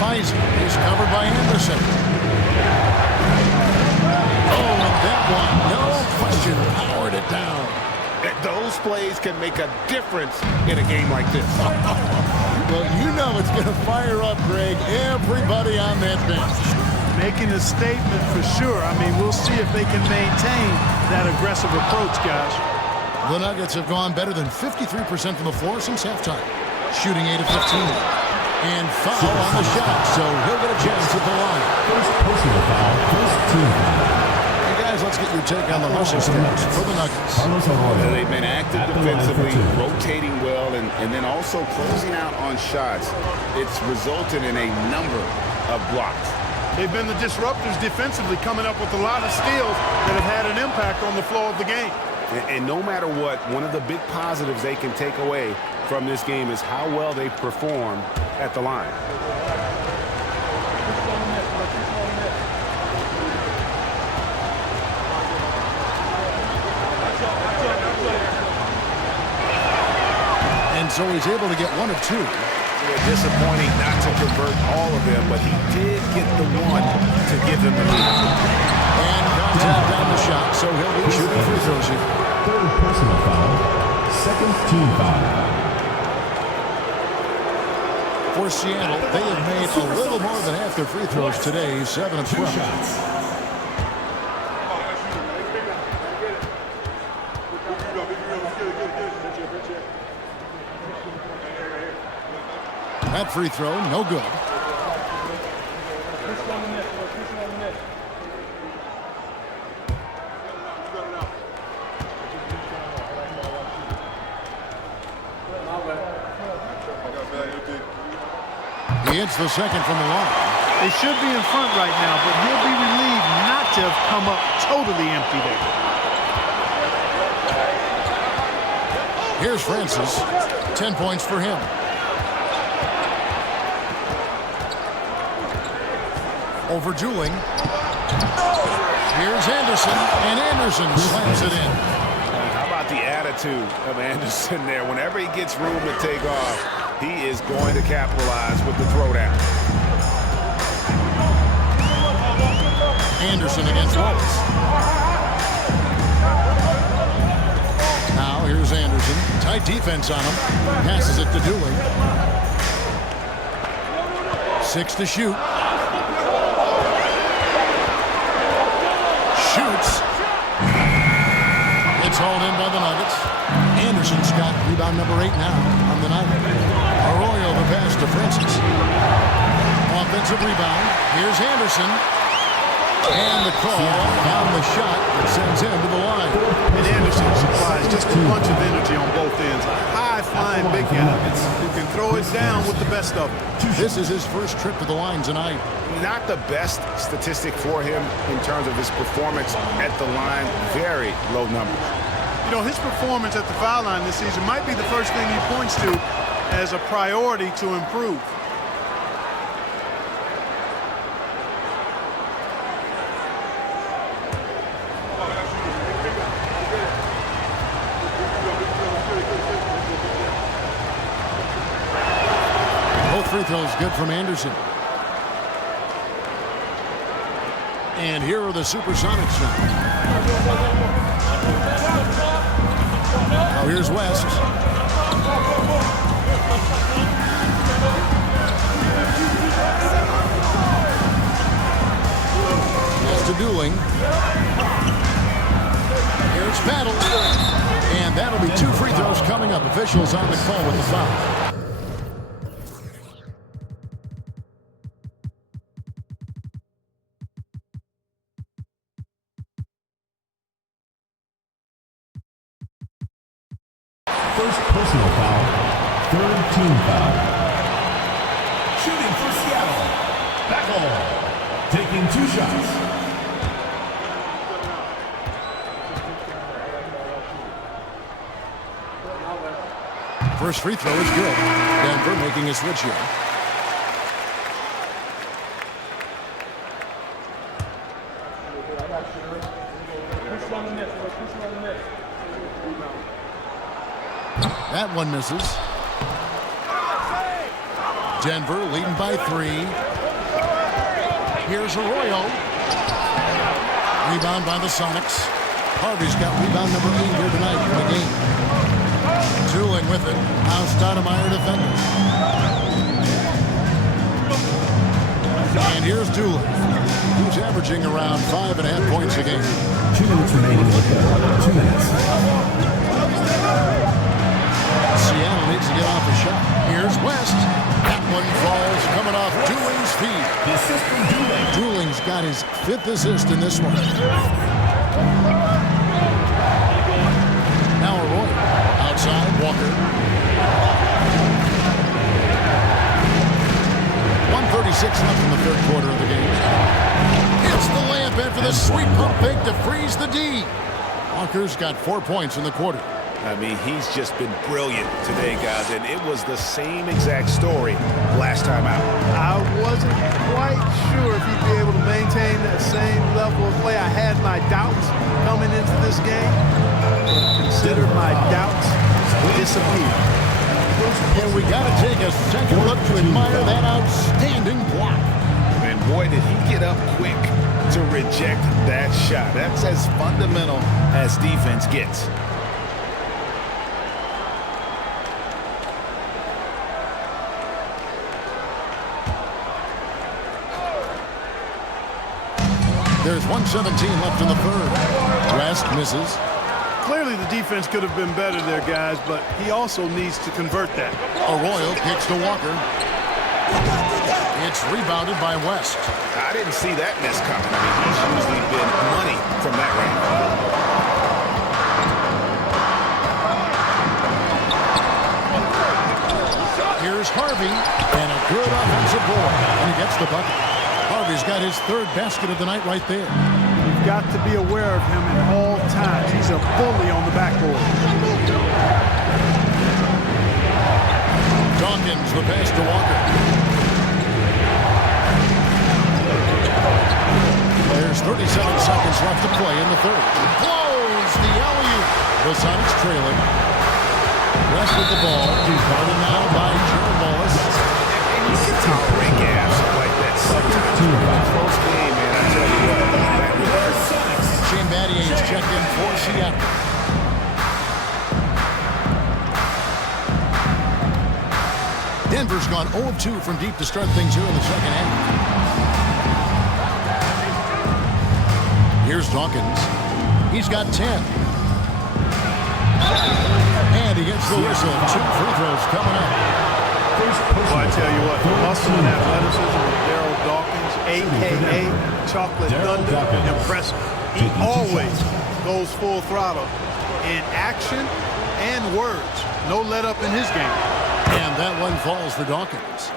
Faisal is covered by Anderson. Oh, and that one, no question, powered it down. Those plays can make a difference in a game like this. Well, you know it's going to fire up, Greg, everybody on that bench. Making a statement for sure. I mean, we'll see if they can maintain that aggressive approach, guys. The Nuggets have gone better than 53% from the floor since halftime, shooting 8 of 15. And foul on the shot, so he'll get a chance at the line. First personal foul, first team foul. Hey, guys, let's get your take on the hustle stats for the Nuggets. They've been active defensively, rotating well, and then also closing out on shots. It's resulted in a number of blocks. They've been the disruptors defensively, coming up with a lot of steals that have had an impact on the flow of the game. And no matter what, one of the big positives they can take away from this game is how well they perform at the line. And so he's able to get 1 of 2. Disappointing not to convert all of them, but he did get the one to give them the lead. And contact down the shot, so he'll be shooting free throws here. Third personal foul, second team foul. For Seattle, they have made a little more than half their free throws today, 7 of 12. That free throw, no good. He hits the second from the line. They should be in front right now, but he'll be relieved not to have come up totally empty there. Here's Francis. 10 points for him. Over Juling. Here's Anderson, and Anderson slams it in. How about the attitude of Anderson there? Whenever he gets room to take off, he is going to capitalize with the throwdown. Anderson against Wallace. Now here's Anderson. Tight defense on him. Passes it to Dooley. 6 to shoot. Shoots. It's hauled in by the Nuggets. Anderson's got rebound number 8 now on the night. Arroyo the pass to Francis. Offensive rebound. Here's Anderson. And the call on the shot that sends him to the line. And Anderson supplies just a bunch of energy on both ends. A high-flying big guy who can throw it down with the best of them. This is his first trip to the line tonight. Not the best statistic for him in terms of his performance at the line. Very low numbers. You know, his performance at the foul line this season might be the first thing he points to as a priority to improve. free throws good from Anderson. And here are the Supersonics now. Now here's West. That's to Dooling. Here's Battle. And that'll be 2 free throws coming up. Officials on the call with the foul. First personal foul, 3rd team foul. Shooting for Seattle, Beckel, taking 2 shots. First free throw is good. Denver making a switch here. That one misses. Denver leading by 3. Here's Arroyo. Rebound by the Sonics. Harvey's got rebound number 8 here tonight in the game. Dooling with it. Now Stoudemire defending. And here's Dooling, who's averaging around 5.5 points a game. 2 minutes remaining. 2 minutes. Seattle needs to get off a shot. Here's West. That one falls coming off Dooling's feet. The assist from Dooling. Dooling's got his 5th assist in this one. Now Arroyo. Outside, Walker. 1:36 left in the 3rd quarter of the game. It's the layup in for the sweet pump fake to freeze the D. Walker's got 4 points in the quarter. I mean, he's just been brilliant today, guys, and it was the same exact story last time out. I wasn't quite sure if he'd be able to maintain that same level of play. I had my doubts coming into this game, but considered my doubts disappear. And we got to take a second look to admire that outstanding block. And boy, did he get up quick to reject that shot. That's as fundamental as defense gets. There's 1:17 left in the 3rd. West misses. Clearly the defense could have been better there, guys, but he also needs to convert that. Arroyo kicks to Walker. It's rebounded by West. I didn't see that miss coming. I mean, he's usually been money from that range. Here's Harvey, and a good offensive board, and he gets the bucket. Harvey's got his 3rd basket of the night right there. You've got to be aware of him at all times. He's a bully on the backboard. Dawkins, the pass to Walker. There's 37 seconds left to play in the 3rd. Blows the alley-oop. The Sonics trailing. West with the ball. Guarded now by Jared Wallace. You can tolerate gas like that sometimes. Close game, man. I tell you what. Shane Battier is checked in for Seattle. Denver's gone 0 of 2 from deep to start things here in the 2nd half. Here's Dawkins. He's got 10. And he gets the whistle. 2 free throws coming up. Well, I tell you what, the muscle and athleticism of Daryl Dawkins, a.k.a. Chocolate Thunder, impressive. He always goes full throttle in action and words. No let up in his game. And that one falls for Dawkins.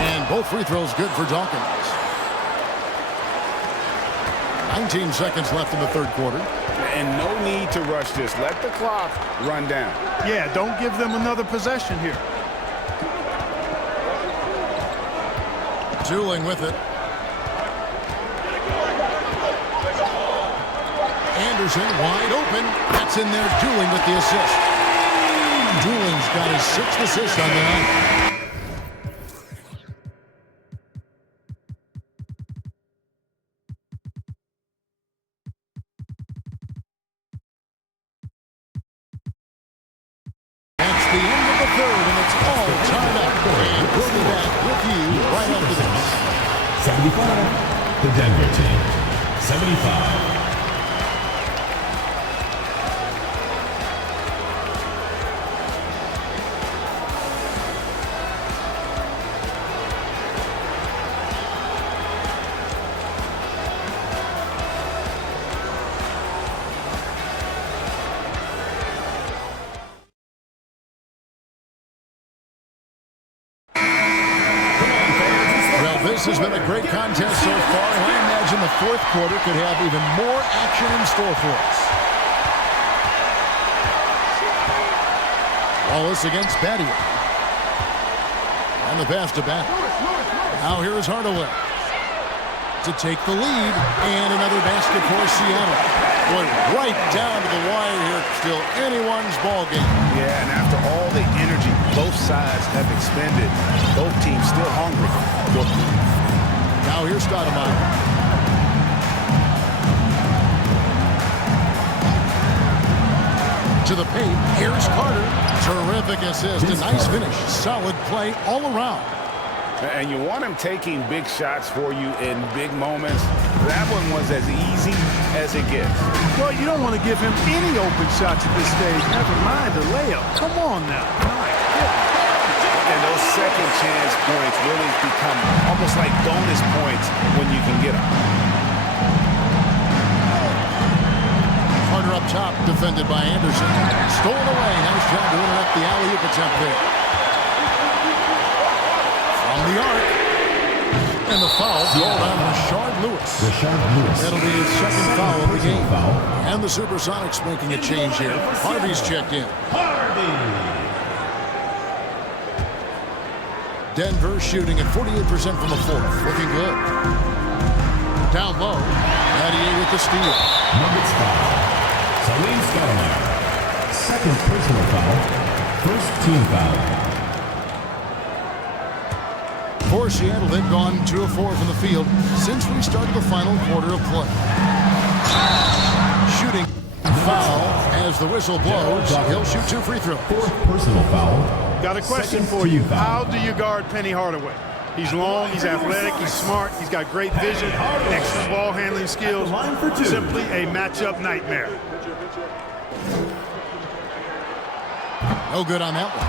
And both free throws good for Dawkins. 19 seconds left in the 3rd quarter. And no need to rush this. Let the clock run down. Yeah, don't give them another possession here. Dueling with it. Anderson wide open. That's in there. Dueling with the assist. Dueling's got his 6th assist on the night. That's the end of the third, and it's all tied up. And we'll be back with you right after this. 75, the Denver team. 75. This has been a great contest so far, and I imagine the fourth quarter could have even more action in store for us. Wallace against Battier. And the pass to Battier. Now here is Hardaway to take the lead, and another basket for Seattle. Boy, right down to the wire here. Still anyone's ball game. Yeah, and after all the energy both sides have expended, both teams still hungry. Now here's Stoudemire. To the paint. Here's Carter. Terrific assist. A nice finish. Solid play all around. And you want him taking big shots for you in big moments. That one was as easy as it gets. Well, you don't want to give him any open shots at this stage. Never mind a layup. Come on now. And those second chance points really become almost like bonus points when you can get them. Carter up top, defended by Anderson. Stolen away. Nice job to interrupt the alley-oop attempt there. From the arc. And the foul called on Rashard Lewis. That'll be his second foul of the game. And the Supersonics making a change here. Harvey's checked in. Denver shooting at 48% from the fourth. Looking good. Down low. Battier with the steal. Nuggets foul. Salim Stoudemire. Second personal foul. First team foul. For Seattle, they've gone 2 of 4 from the field since we started the final quarter of play. Shooting foul as the whistle blows. He'll shoot 2 free throws. Fourth personal foul. Got a question for you. How do you guard Penny Hardaway? He's long, he's athletic, he's smart, he's got great vision, excellent ball handling skills. Simply a matchup nightmare. No good on that one.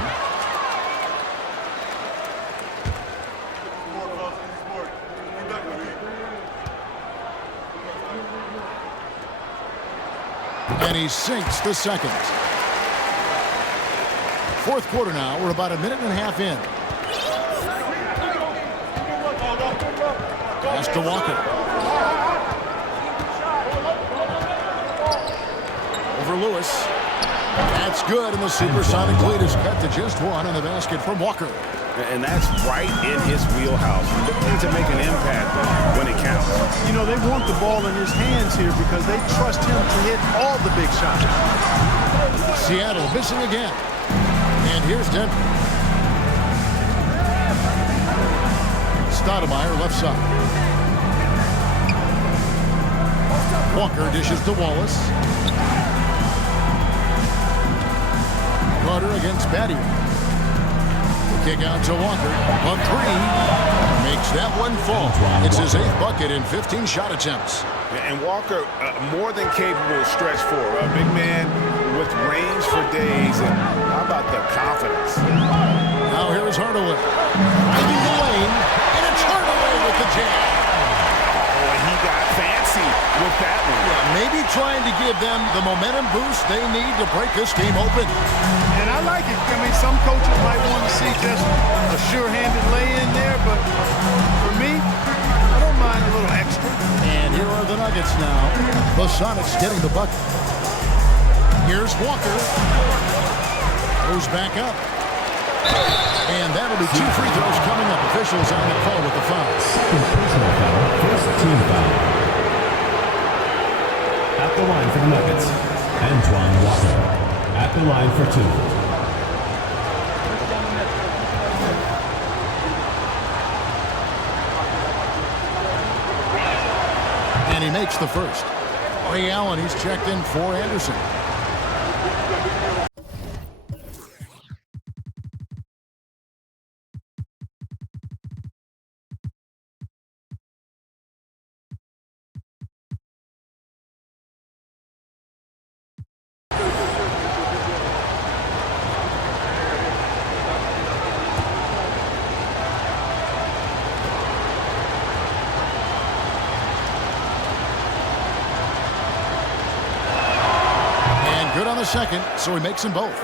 And he sinks the second. Fourth quarter now. We're about a minute and a half in. Pass to Walker. Over Lewis. That's good, and the Supersonic lead is cut to just 1 in the basket from Walker. And that's right in his wheelhouse. Looking to make an impact when it counts. You know, they want the ball in his hands here because they trust him to hit all the big shots. Seattle missing again. And here's Denver. Stoudemire left side. Walker dishes to Wallace. Carter against Battier. Kick out to Walker. A 3. Makes that one fall. It's his 8th bucket in 15 shot attempts. And Walker, more than capable stretch forward. A big man with range for days. And how about the confidence? Now here is Hardaway. Finding the lane. And it's Hardaway with the jam. Oh, and he got fancy with that one. Yeah, maybe trying to give them the momentum boost they need to break this game open. And I like it. I mean, some coaches might want to see just a sure-handed lay-in there, but for me, I don't mind a little extra. And here are the Nuggets now. The Sonics getting the bucket. Here's Walker. Goes back up. And that'll There'll be 2 free throws coming up. Officials on the call with the foul. Second personal foul, first team foul. At the line for the Nuggets, Antoine Walker. At the line for 2. And he makes the first. Ray Allen, he's checked in for Anderson. Good on the second, so he makes them both.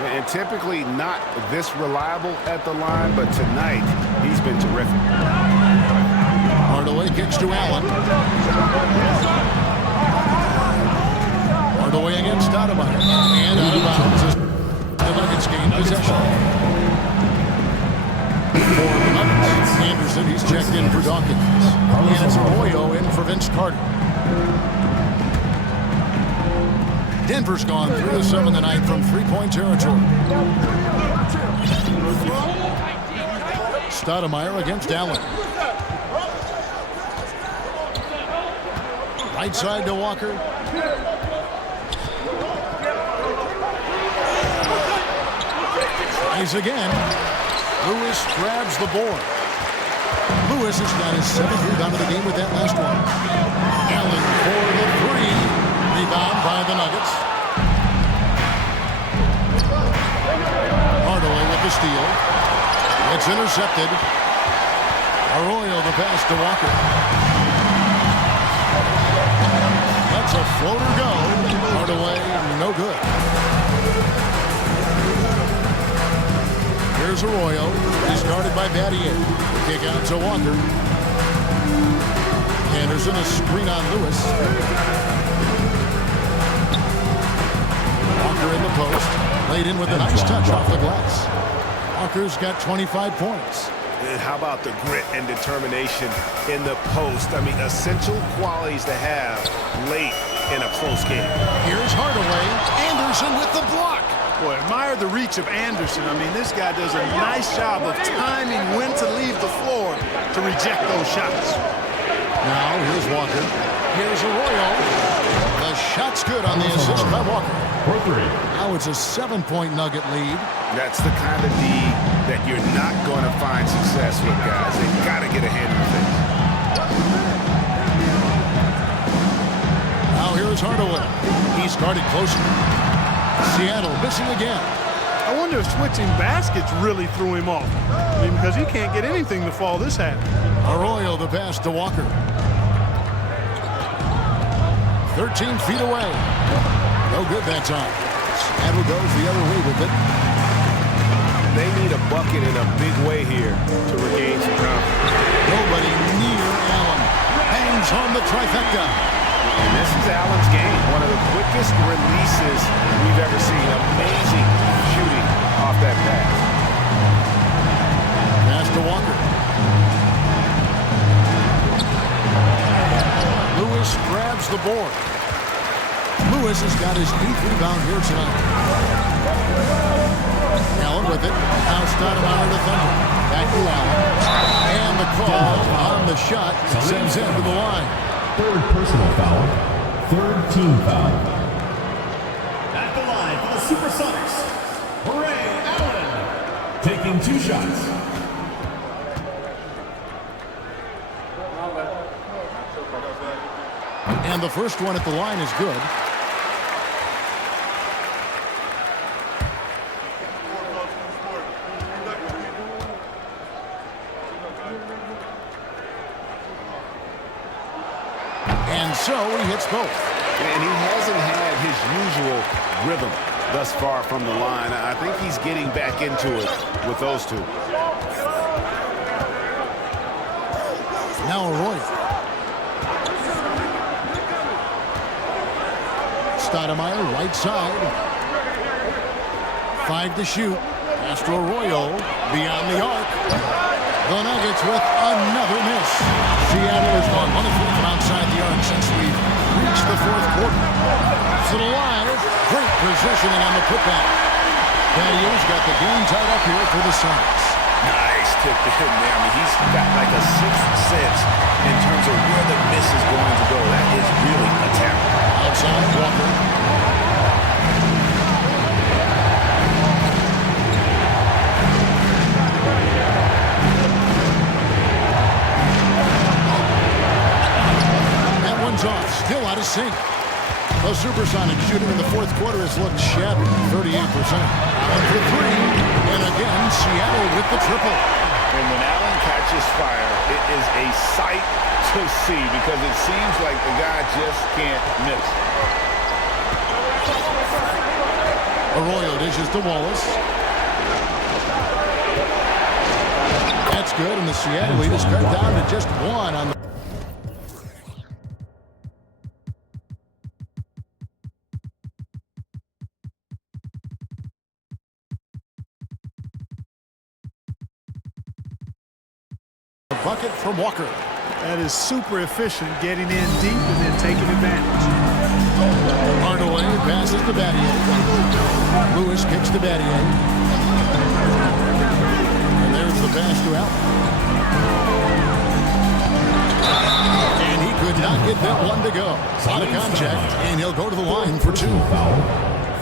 And typically not this reliable at the line, but tonight he's been terrific. Hardaway kicks to Allen. Hardaway against Stoudemire. And out of bounds as the Nuggets gain possession. For the Nuggets, Anderson, he's checked in for Dawkins. And it's Arroyo in for Vince Carter. Denver's gone 3 of 7 tonight from three-point territory. Stoudemire against Allen. Right side to Walker. Tries again. Lewis grabs the board. Lewis has got his 7th rebound of the game with that last one. Allen for the 3. Rebound by the Nuggets. Hardaway with the steal. It's intercepted. Arroyo the pass to Walker. Lets a floater go. Hardaway, no good. Here's Arroyo. Discarded by Battier. Kick out to Walker. Anderson, a screen on Lewis. Walker in the post. Laid in with a nice touch off the glass. Walker's got 25 points. And how about the grit and determination in the post? I mean, essential qualities to have late in a close game. Here's Hardaway. Anderson with the block. Boy, admire the reach of Anderson. I mean, this guy does a nice job of timing when to leave the floor to reject those shots. Now, here's Walker. Here's Arroyo. The shot's good on the assist by Walker. For 3. Now it's a 7-point Nugget lead. That's the kind of D that you're not going to find success with, guys. They've got to get a hand on things. Now here's Hardaway. He's guarded closer. Seattle missing again. I wonder if switching baskets really threw him off. I mean, because he can't get anything to fall this half. Arroyo the pass to Walker. 13 feet away. No good that time. Seattle goes the other way with it. They need a bucket in a big way here to regain some confidence. Nobody near Allen. Hangs on the trifecta. And this is Allen's game. One of the quickest releases we've ever seen. Amazing shooting off that pass. Pass to Walker. Lewis grabs the board. Lewis has got his 8th rebound here tonight. Allen with it. Now Stoudemire to Thunder. Back to Allen. And the call on the shot sends him to the line. 3rd personal foul, 3rd team foul. At the line for the Supersonics, Ray Allen. Taking 2 shots. And the first one at the line is good. And so he hits both. And he hasn't had his usual rhythm thus far from the line. I think he's getting back into it with those two. Now Arroyo. Stoudemire, right side. 5 to shoot. Pass to Arroyo. beyond the arc. The Nuggets with another miss. Seattle has gone 1 of 3 from outside the arc since we've reached the fourth quarter. To the line. Great positioning on the putback. Daddy-O's got the game tied up here for the Suns. Nice tip to him there. I mean, he's got like a sixth sense in terms of where the miss is going to go. That is really a talent. Outside, Walker. That one's off. Still out of sync. The Supersonics shooting in the fourth quarter has looked shabby, 38%. Allen for 3, and again, Seattle with the triple. And when Allen catches fire, it is a sight to see because it seems like the guy just can't miss. Arroyo dishes to Wallace. That's good, and the Seattle lead is cut down to just 1 on the bucket from Walker. That is super efficient, getting in deep and then taking advantage. Hardaway passes to Battier. Lewis kicks to Battier. And there's the pass to Allen. And he could not get that one to go. Out of contact, and he'll go to the line for 2.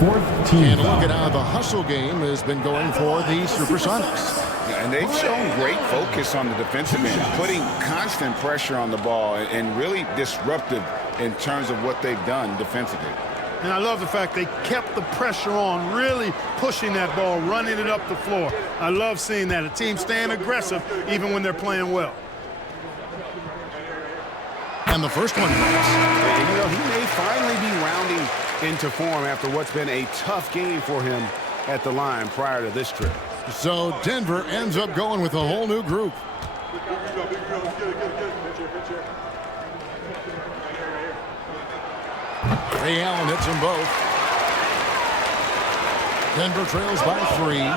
Fourth team And foul. look at how the hustle game has been going for the Supersonics. And they've shown great focus on the defensive end, putting constant pressure on the ball and really disruptive in terms of what they've done defensively. And I love the fact they kept the pressure on, really pushing that ball, running it up the floor. I love seeing that. A team staying aggressive even when they're playing well. And the first one goes. And, you know, he may finally be rounding into form after what's been a tough game for him at the line prior to this trip. So Denver ends up going with a whole new group. Ray Allen hits them both. Denver trails by 3.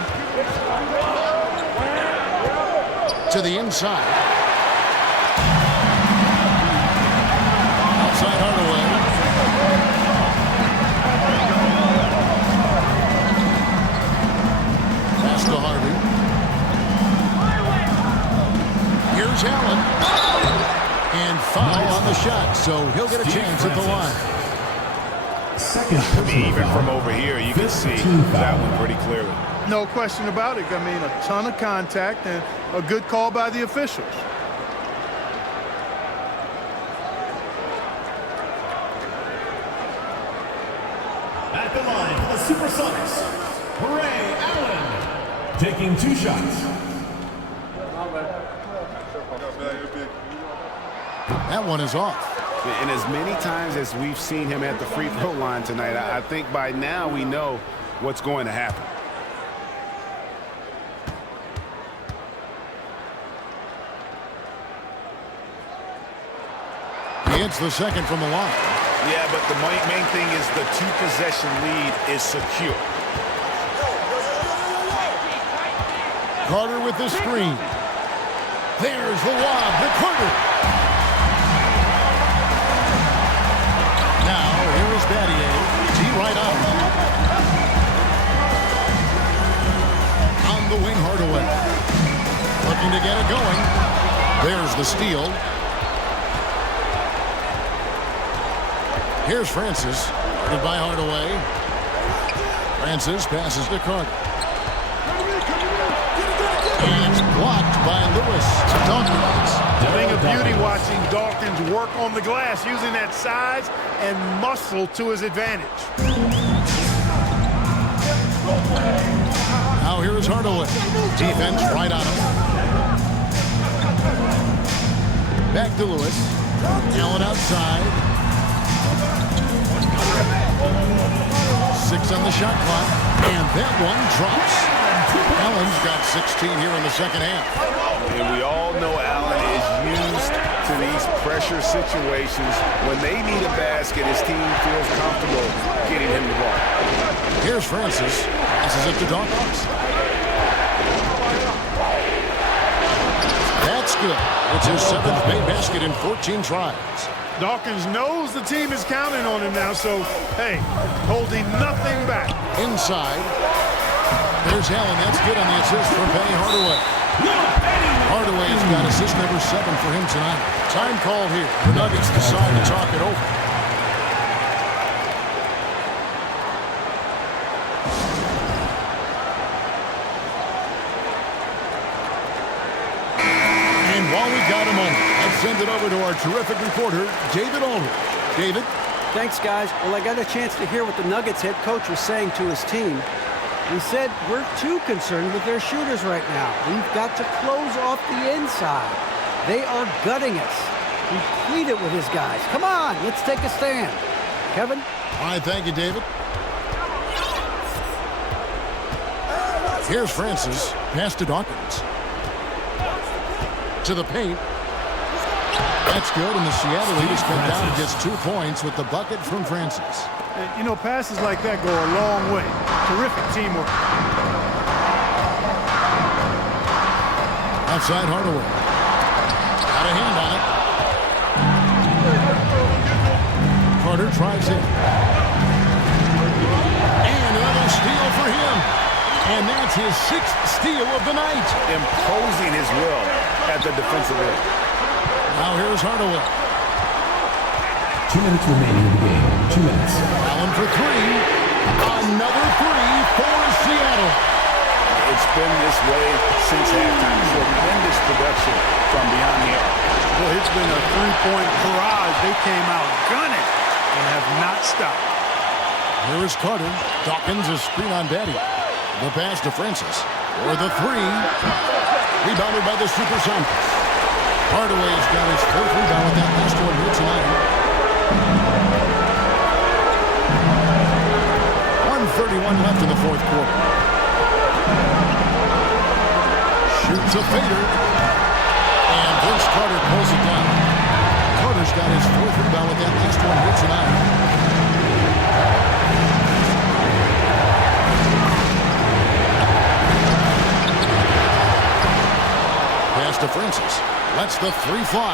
To the inside. Outside Hardaway. Pass to Harvey. Here's Allen. And foul on the shot, so he'll get a chance at the line. Second I mean, even from over here, you can see that one pretty clearly. No question about it. I mean, a ton of contact and a good call by the officials. at the line for the Supersonics, Ray Allen, taking 2 shots. That one is off. And as many times as we've seen him at the free throw line tonight, I think by now we know what's going to happen. He hits the second from the line. Yeah, but the main thing is the 2-possession lead is secure. Carter with the screen. There's the lob to Carter. Now, here is Battier. T right on. On the wing, Hardaway. Looking to get it going. There's the steal. Here's Francis. Guarded by Hardaway. Francis passes to Carter. And it's blocked by Lewis. Dawkins. Thing of beauty watching Dawkins work on the glass, using that size and muscle to his advantage. Now here is Hardaway. Defense right on him. Back to Lewis. Allen outside. 6 on the shot clock. And that one drops. Allen's got 16 here in the second half. And we all know Allen is used to these pressure situations. When they need a basket, his team feels comfortable getting him the ball. Here's Francis. Passes it to Dawkins. good. It's his 7th made basket in 14 tries. Dawkins knows the team is counting on him now, so, hey, holding nothing back. Inside. There's Allen. That's good on the assist from Penny Hardaway. Hardaway's got assist number 7 for him tonight. Time call here. The Nuggets decide to talk it over. And while we got a moment, let's send it over to our terrific reporter, David Aldridge. David? Thanks, guys. Well, I got a chance to hear what the Nuggets head coach was saying to his team. He said, we're too concerned with their shooters right now. We've got to close off the inside. They are gutting us. He pleaded with his guys. Come on, let's take a stand. Kevin? All right, thank you, David. Here's Francis. Pass to Dawkins. To the paint. That's good, and the Seattle lead is cut down. Gets 2 points with the bucket from Francis. You know, passes like that go a long way. Terrific teamwork. Outside Hardaway. Got a hand on it. Carter tries it. And another steal for him. And that's his 6th steal of the night. Imposing his will at the defensive end. Now here's Hardaway. 2 minutes remaining in the game. 2 minutes. Allen for 3. Another 3 for Seattle. It's been this way since halftime. Tremendous production from beyond the arc. Well, it's been a three-point barrage. They came out gunning and have not stopped. Here is Carter. Dawkins is screen on Daddy. The pass to Francis. For the 3. Rebounded by the Supersonics. Hardaway's got his 4th rebound with that last one here tonight. 1:31 left in the 4th quarter. Shoots a fader. And Vince Carter pulls it down. Carter's got his 4th rebound with that last one here tonight. Pass to Francis. Lets the 3 fly.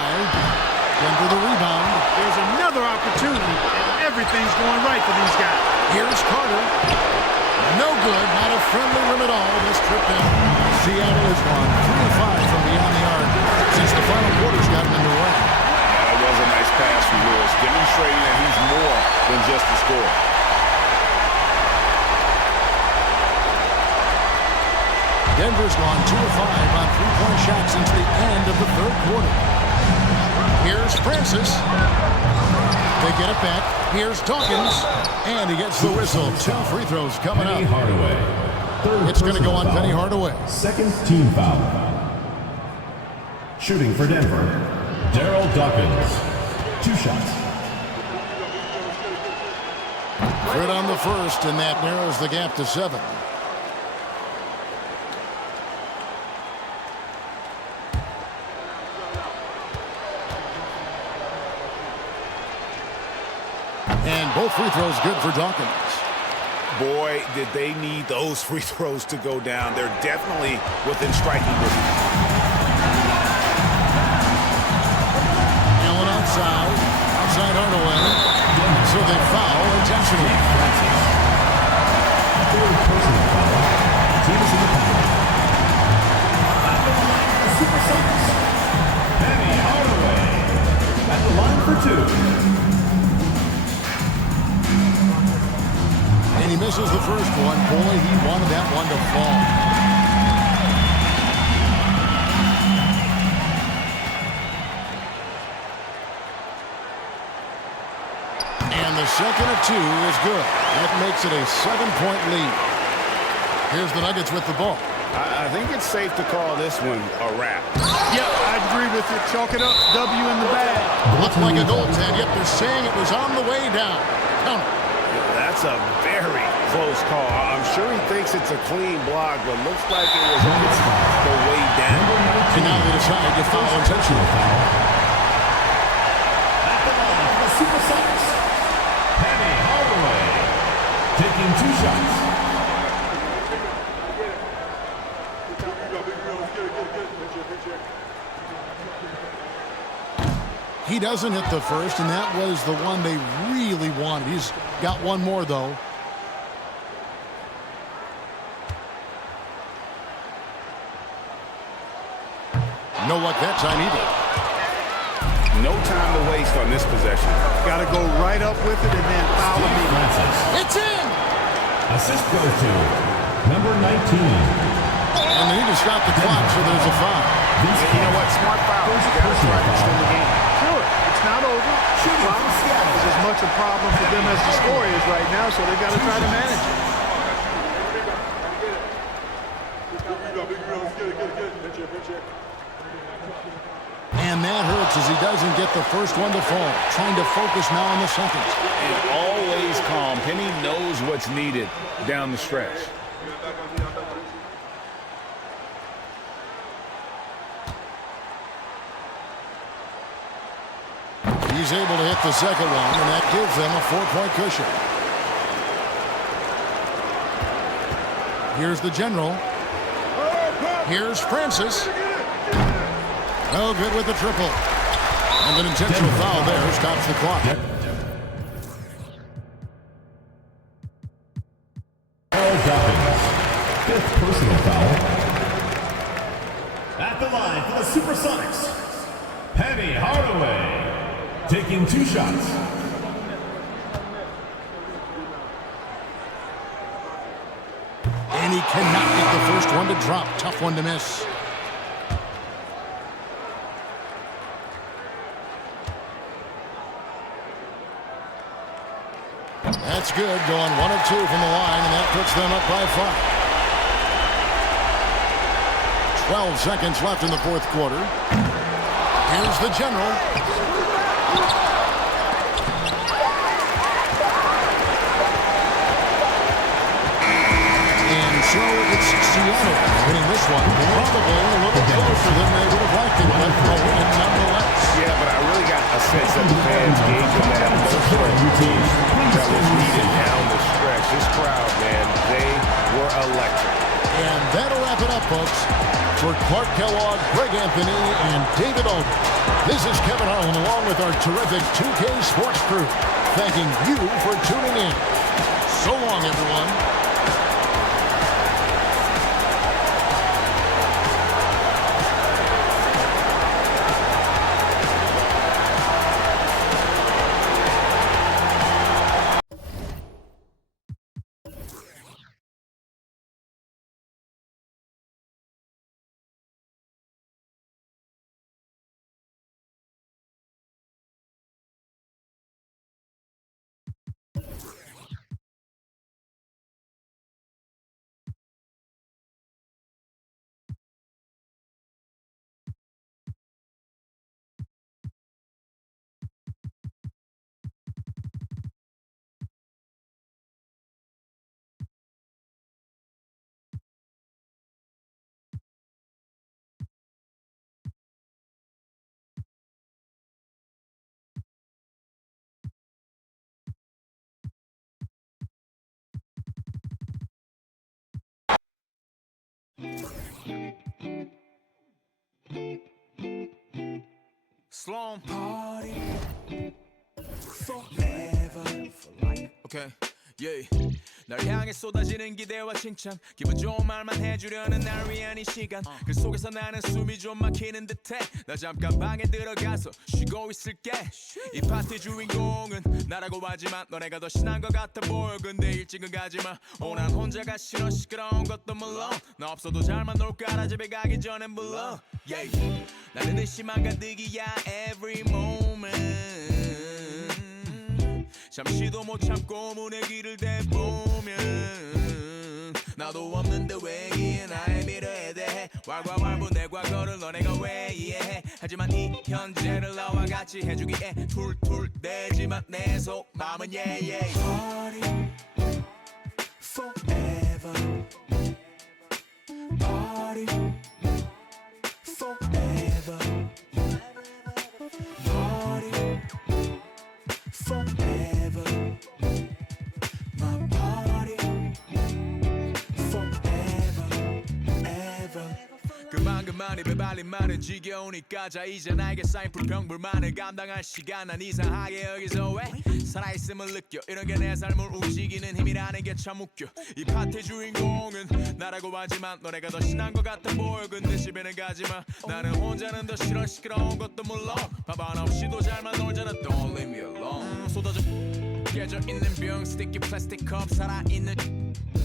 Denver the rebound. There's another opportunity, and everything's going right for these guys. Here's Carter. No good. Not a friendly rim at all. This trip down. Seattle has gone 3-5 from beyond the arc since the final quarter's gotten underway. That was a nice pass from Lewis, demonstrating that he's more than just a scorer. Denver's gone 2 of 5 on 3-point shots since the end of the 3rd quarter. Here's Francis. They get it back. Here's Dawkins. And he gets the whistle. 2 free throws coming up. Penny Hardaway. It's going to go on Penny Hardaway. 2nd team foul. Shooting for Denver, Daryl Dawkins. 2 shots. Good on the first, and that narrows the gap to 7. And both free throws good for Dawkins. Boy, did they need those free throws to go down. They're definitely within striking distance. Allen outside Hardaway. So they foul intentionally. Third personal foul. Team is in the penalty. The Supersonics. Penny Hardaway at the line for 2. And he misses the first one. Boy, he wanted that one to fall. And the second of 2 is good. That makes it a 7-point lead. Here's the Nuggets with the ball. I think it's safe to call this one a wrap. Yep, I agree with you. Chalk it up. W in the bag. Looked like a goaltend, yet they're saying it was on the way down. Counter. That's a very close call. I'm sure he thinks it's a clean block, but looks like it was on the way down. And now they decide to foul intentional foul. At the line for the Supersonics, Penny Hardaway taking 2 shots. He doesn't hit the first, and that was the one they really wanted. He's got one more, though. No luck that time either. No time to waste on this possession. Got to go right up with it and then foul immediately. It's in! Assist goes to number 19. And they need to stop the clock, so there's a foul. You know what? Smart foul. You got to try to extend the game. Sure, it's not over. Clock is as much a problem for them as the score is right now, so they got to try to manage it. And that hurts as he doesn't get the first one to fall. Trying to focus now on the second. And always calm. Penny knows what's needed down the stretch. He's able to hit the second one, and that gives them a 4-point cushion. Here's the general. Here's Francis. No good with the triple. And an intentional foul there stops the clock. Fifth personal foul. At the line for the Supersonics, Penny Hardaway. Taking 2 shots. And he cannot get the first one to drop. Tough one to miss. That's good. Going 1 of 2 from the line, and that puts them up by 5. 12 seconds left in the fourth quarter. Here's the general. So it's Seattle winning this one. Probably a little closer than they would have liked it, but a win nonetheless. Yeah, but I really got a sense that the fans gave them that emotional routine that was needed down the stretch. This crowd, man, they were electric. And that'll wrap it up, folks. For Clark Kellogg, Greg Anthony, and David Aldridge, this is Kevin Harlan along with our terrific 2K Sports crew, thanking you for tuning in. So long, everyone. Sloan party forever for life. Okay, yeah. 널 향해 쏟아지는 기대와 칭찬 기분 좋은 말만 해주려는 날 위한 이 시간 그 속에서 나는 숨이 좀 막히는 듯해 나 잠깐 방에 들어가서 쉬고 있을게 이 파티 주인공은 나라고 하지만 너네가 더 신난 것 같아 보여 근데 일찍은 가지마 난 혼자가 싫어 시끄러운 것도 물론 너 없어도 잘만 놀 거라 집에 가기 전엔 불러 yeah. 나는 의심만 가득이야 every moment 잠시도 못 참고 문의 길을 대보면 나도 없는데 왜 이해 나의 미래에 대해 왈가왈부 내 과거를 너네가 왜 이해해 하지만 이 현재를 나와 같이 해주기에 툴툴대지만 내 속마음은 yeah yeah Party forever Party forever Party forever My party forever ever 그만 입에 발린 말은 지겨우니까 자 이제 나에게 쌓인 불평불만을 감당할 시간 난 이상하게 여기서 왜 살아있음을 느껴 이런 게 내 삶을 움직이는 힘이라는 게 참 웃겨 이 파티 주인공은 나라고 하지만 너네가 더 신난 것 같아 보여 근데 집에는 가지마 나는 혼자는 더 싫어 시끄러운 것도 물론 밥 하나 없이도 잘만 놀잖아 Don't leave me alone 쏟아져 깨져 있는 병 스티키 플라스틱 컵 살아있는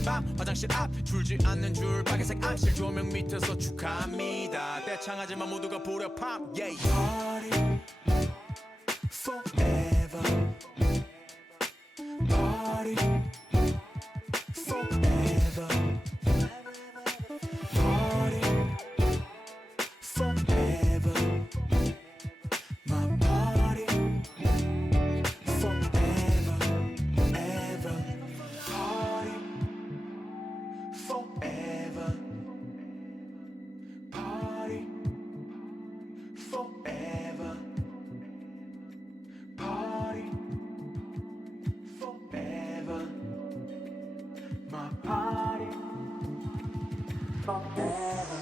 밤 화장실 앞 줄지 않는 줄 빨간색 암실 조명 밑에서 축하합니다 떼창하지만 모두가 불협함 yeah. Party forever Party forever Party forever My party forever ever Party forever Party forever Party forever My party forever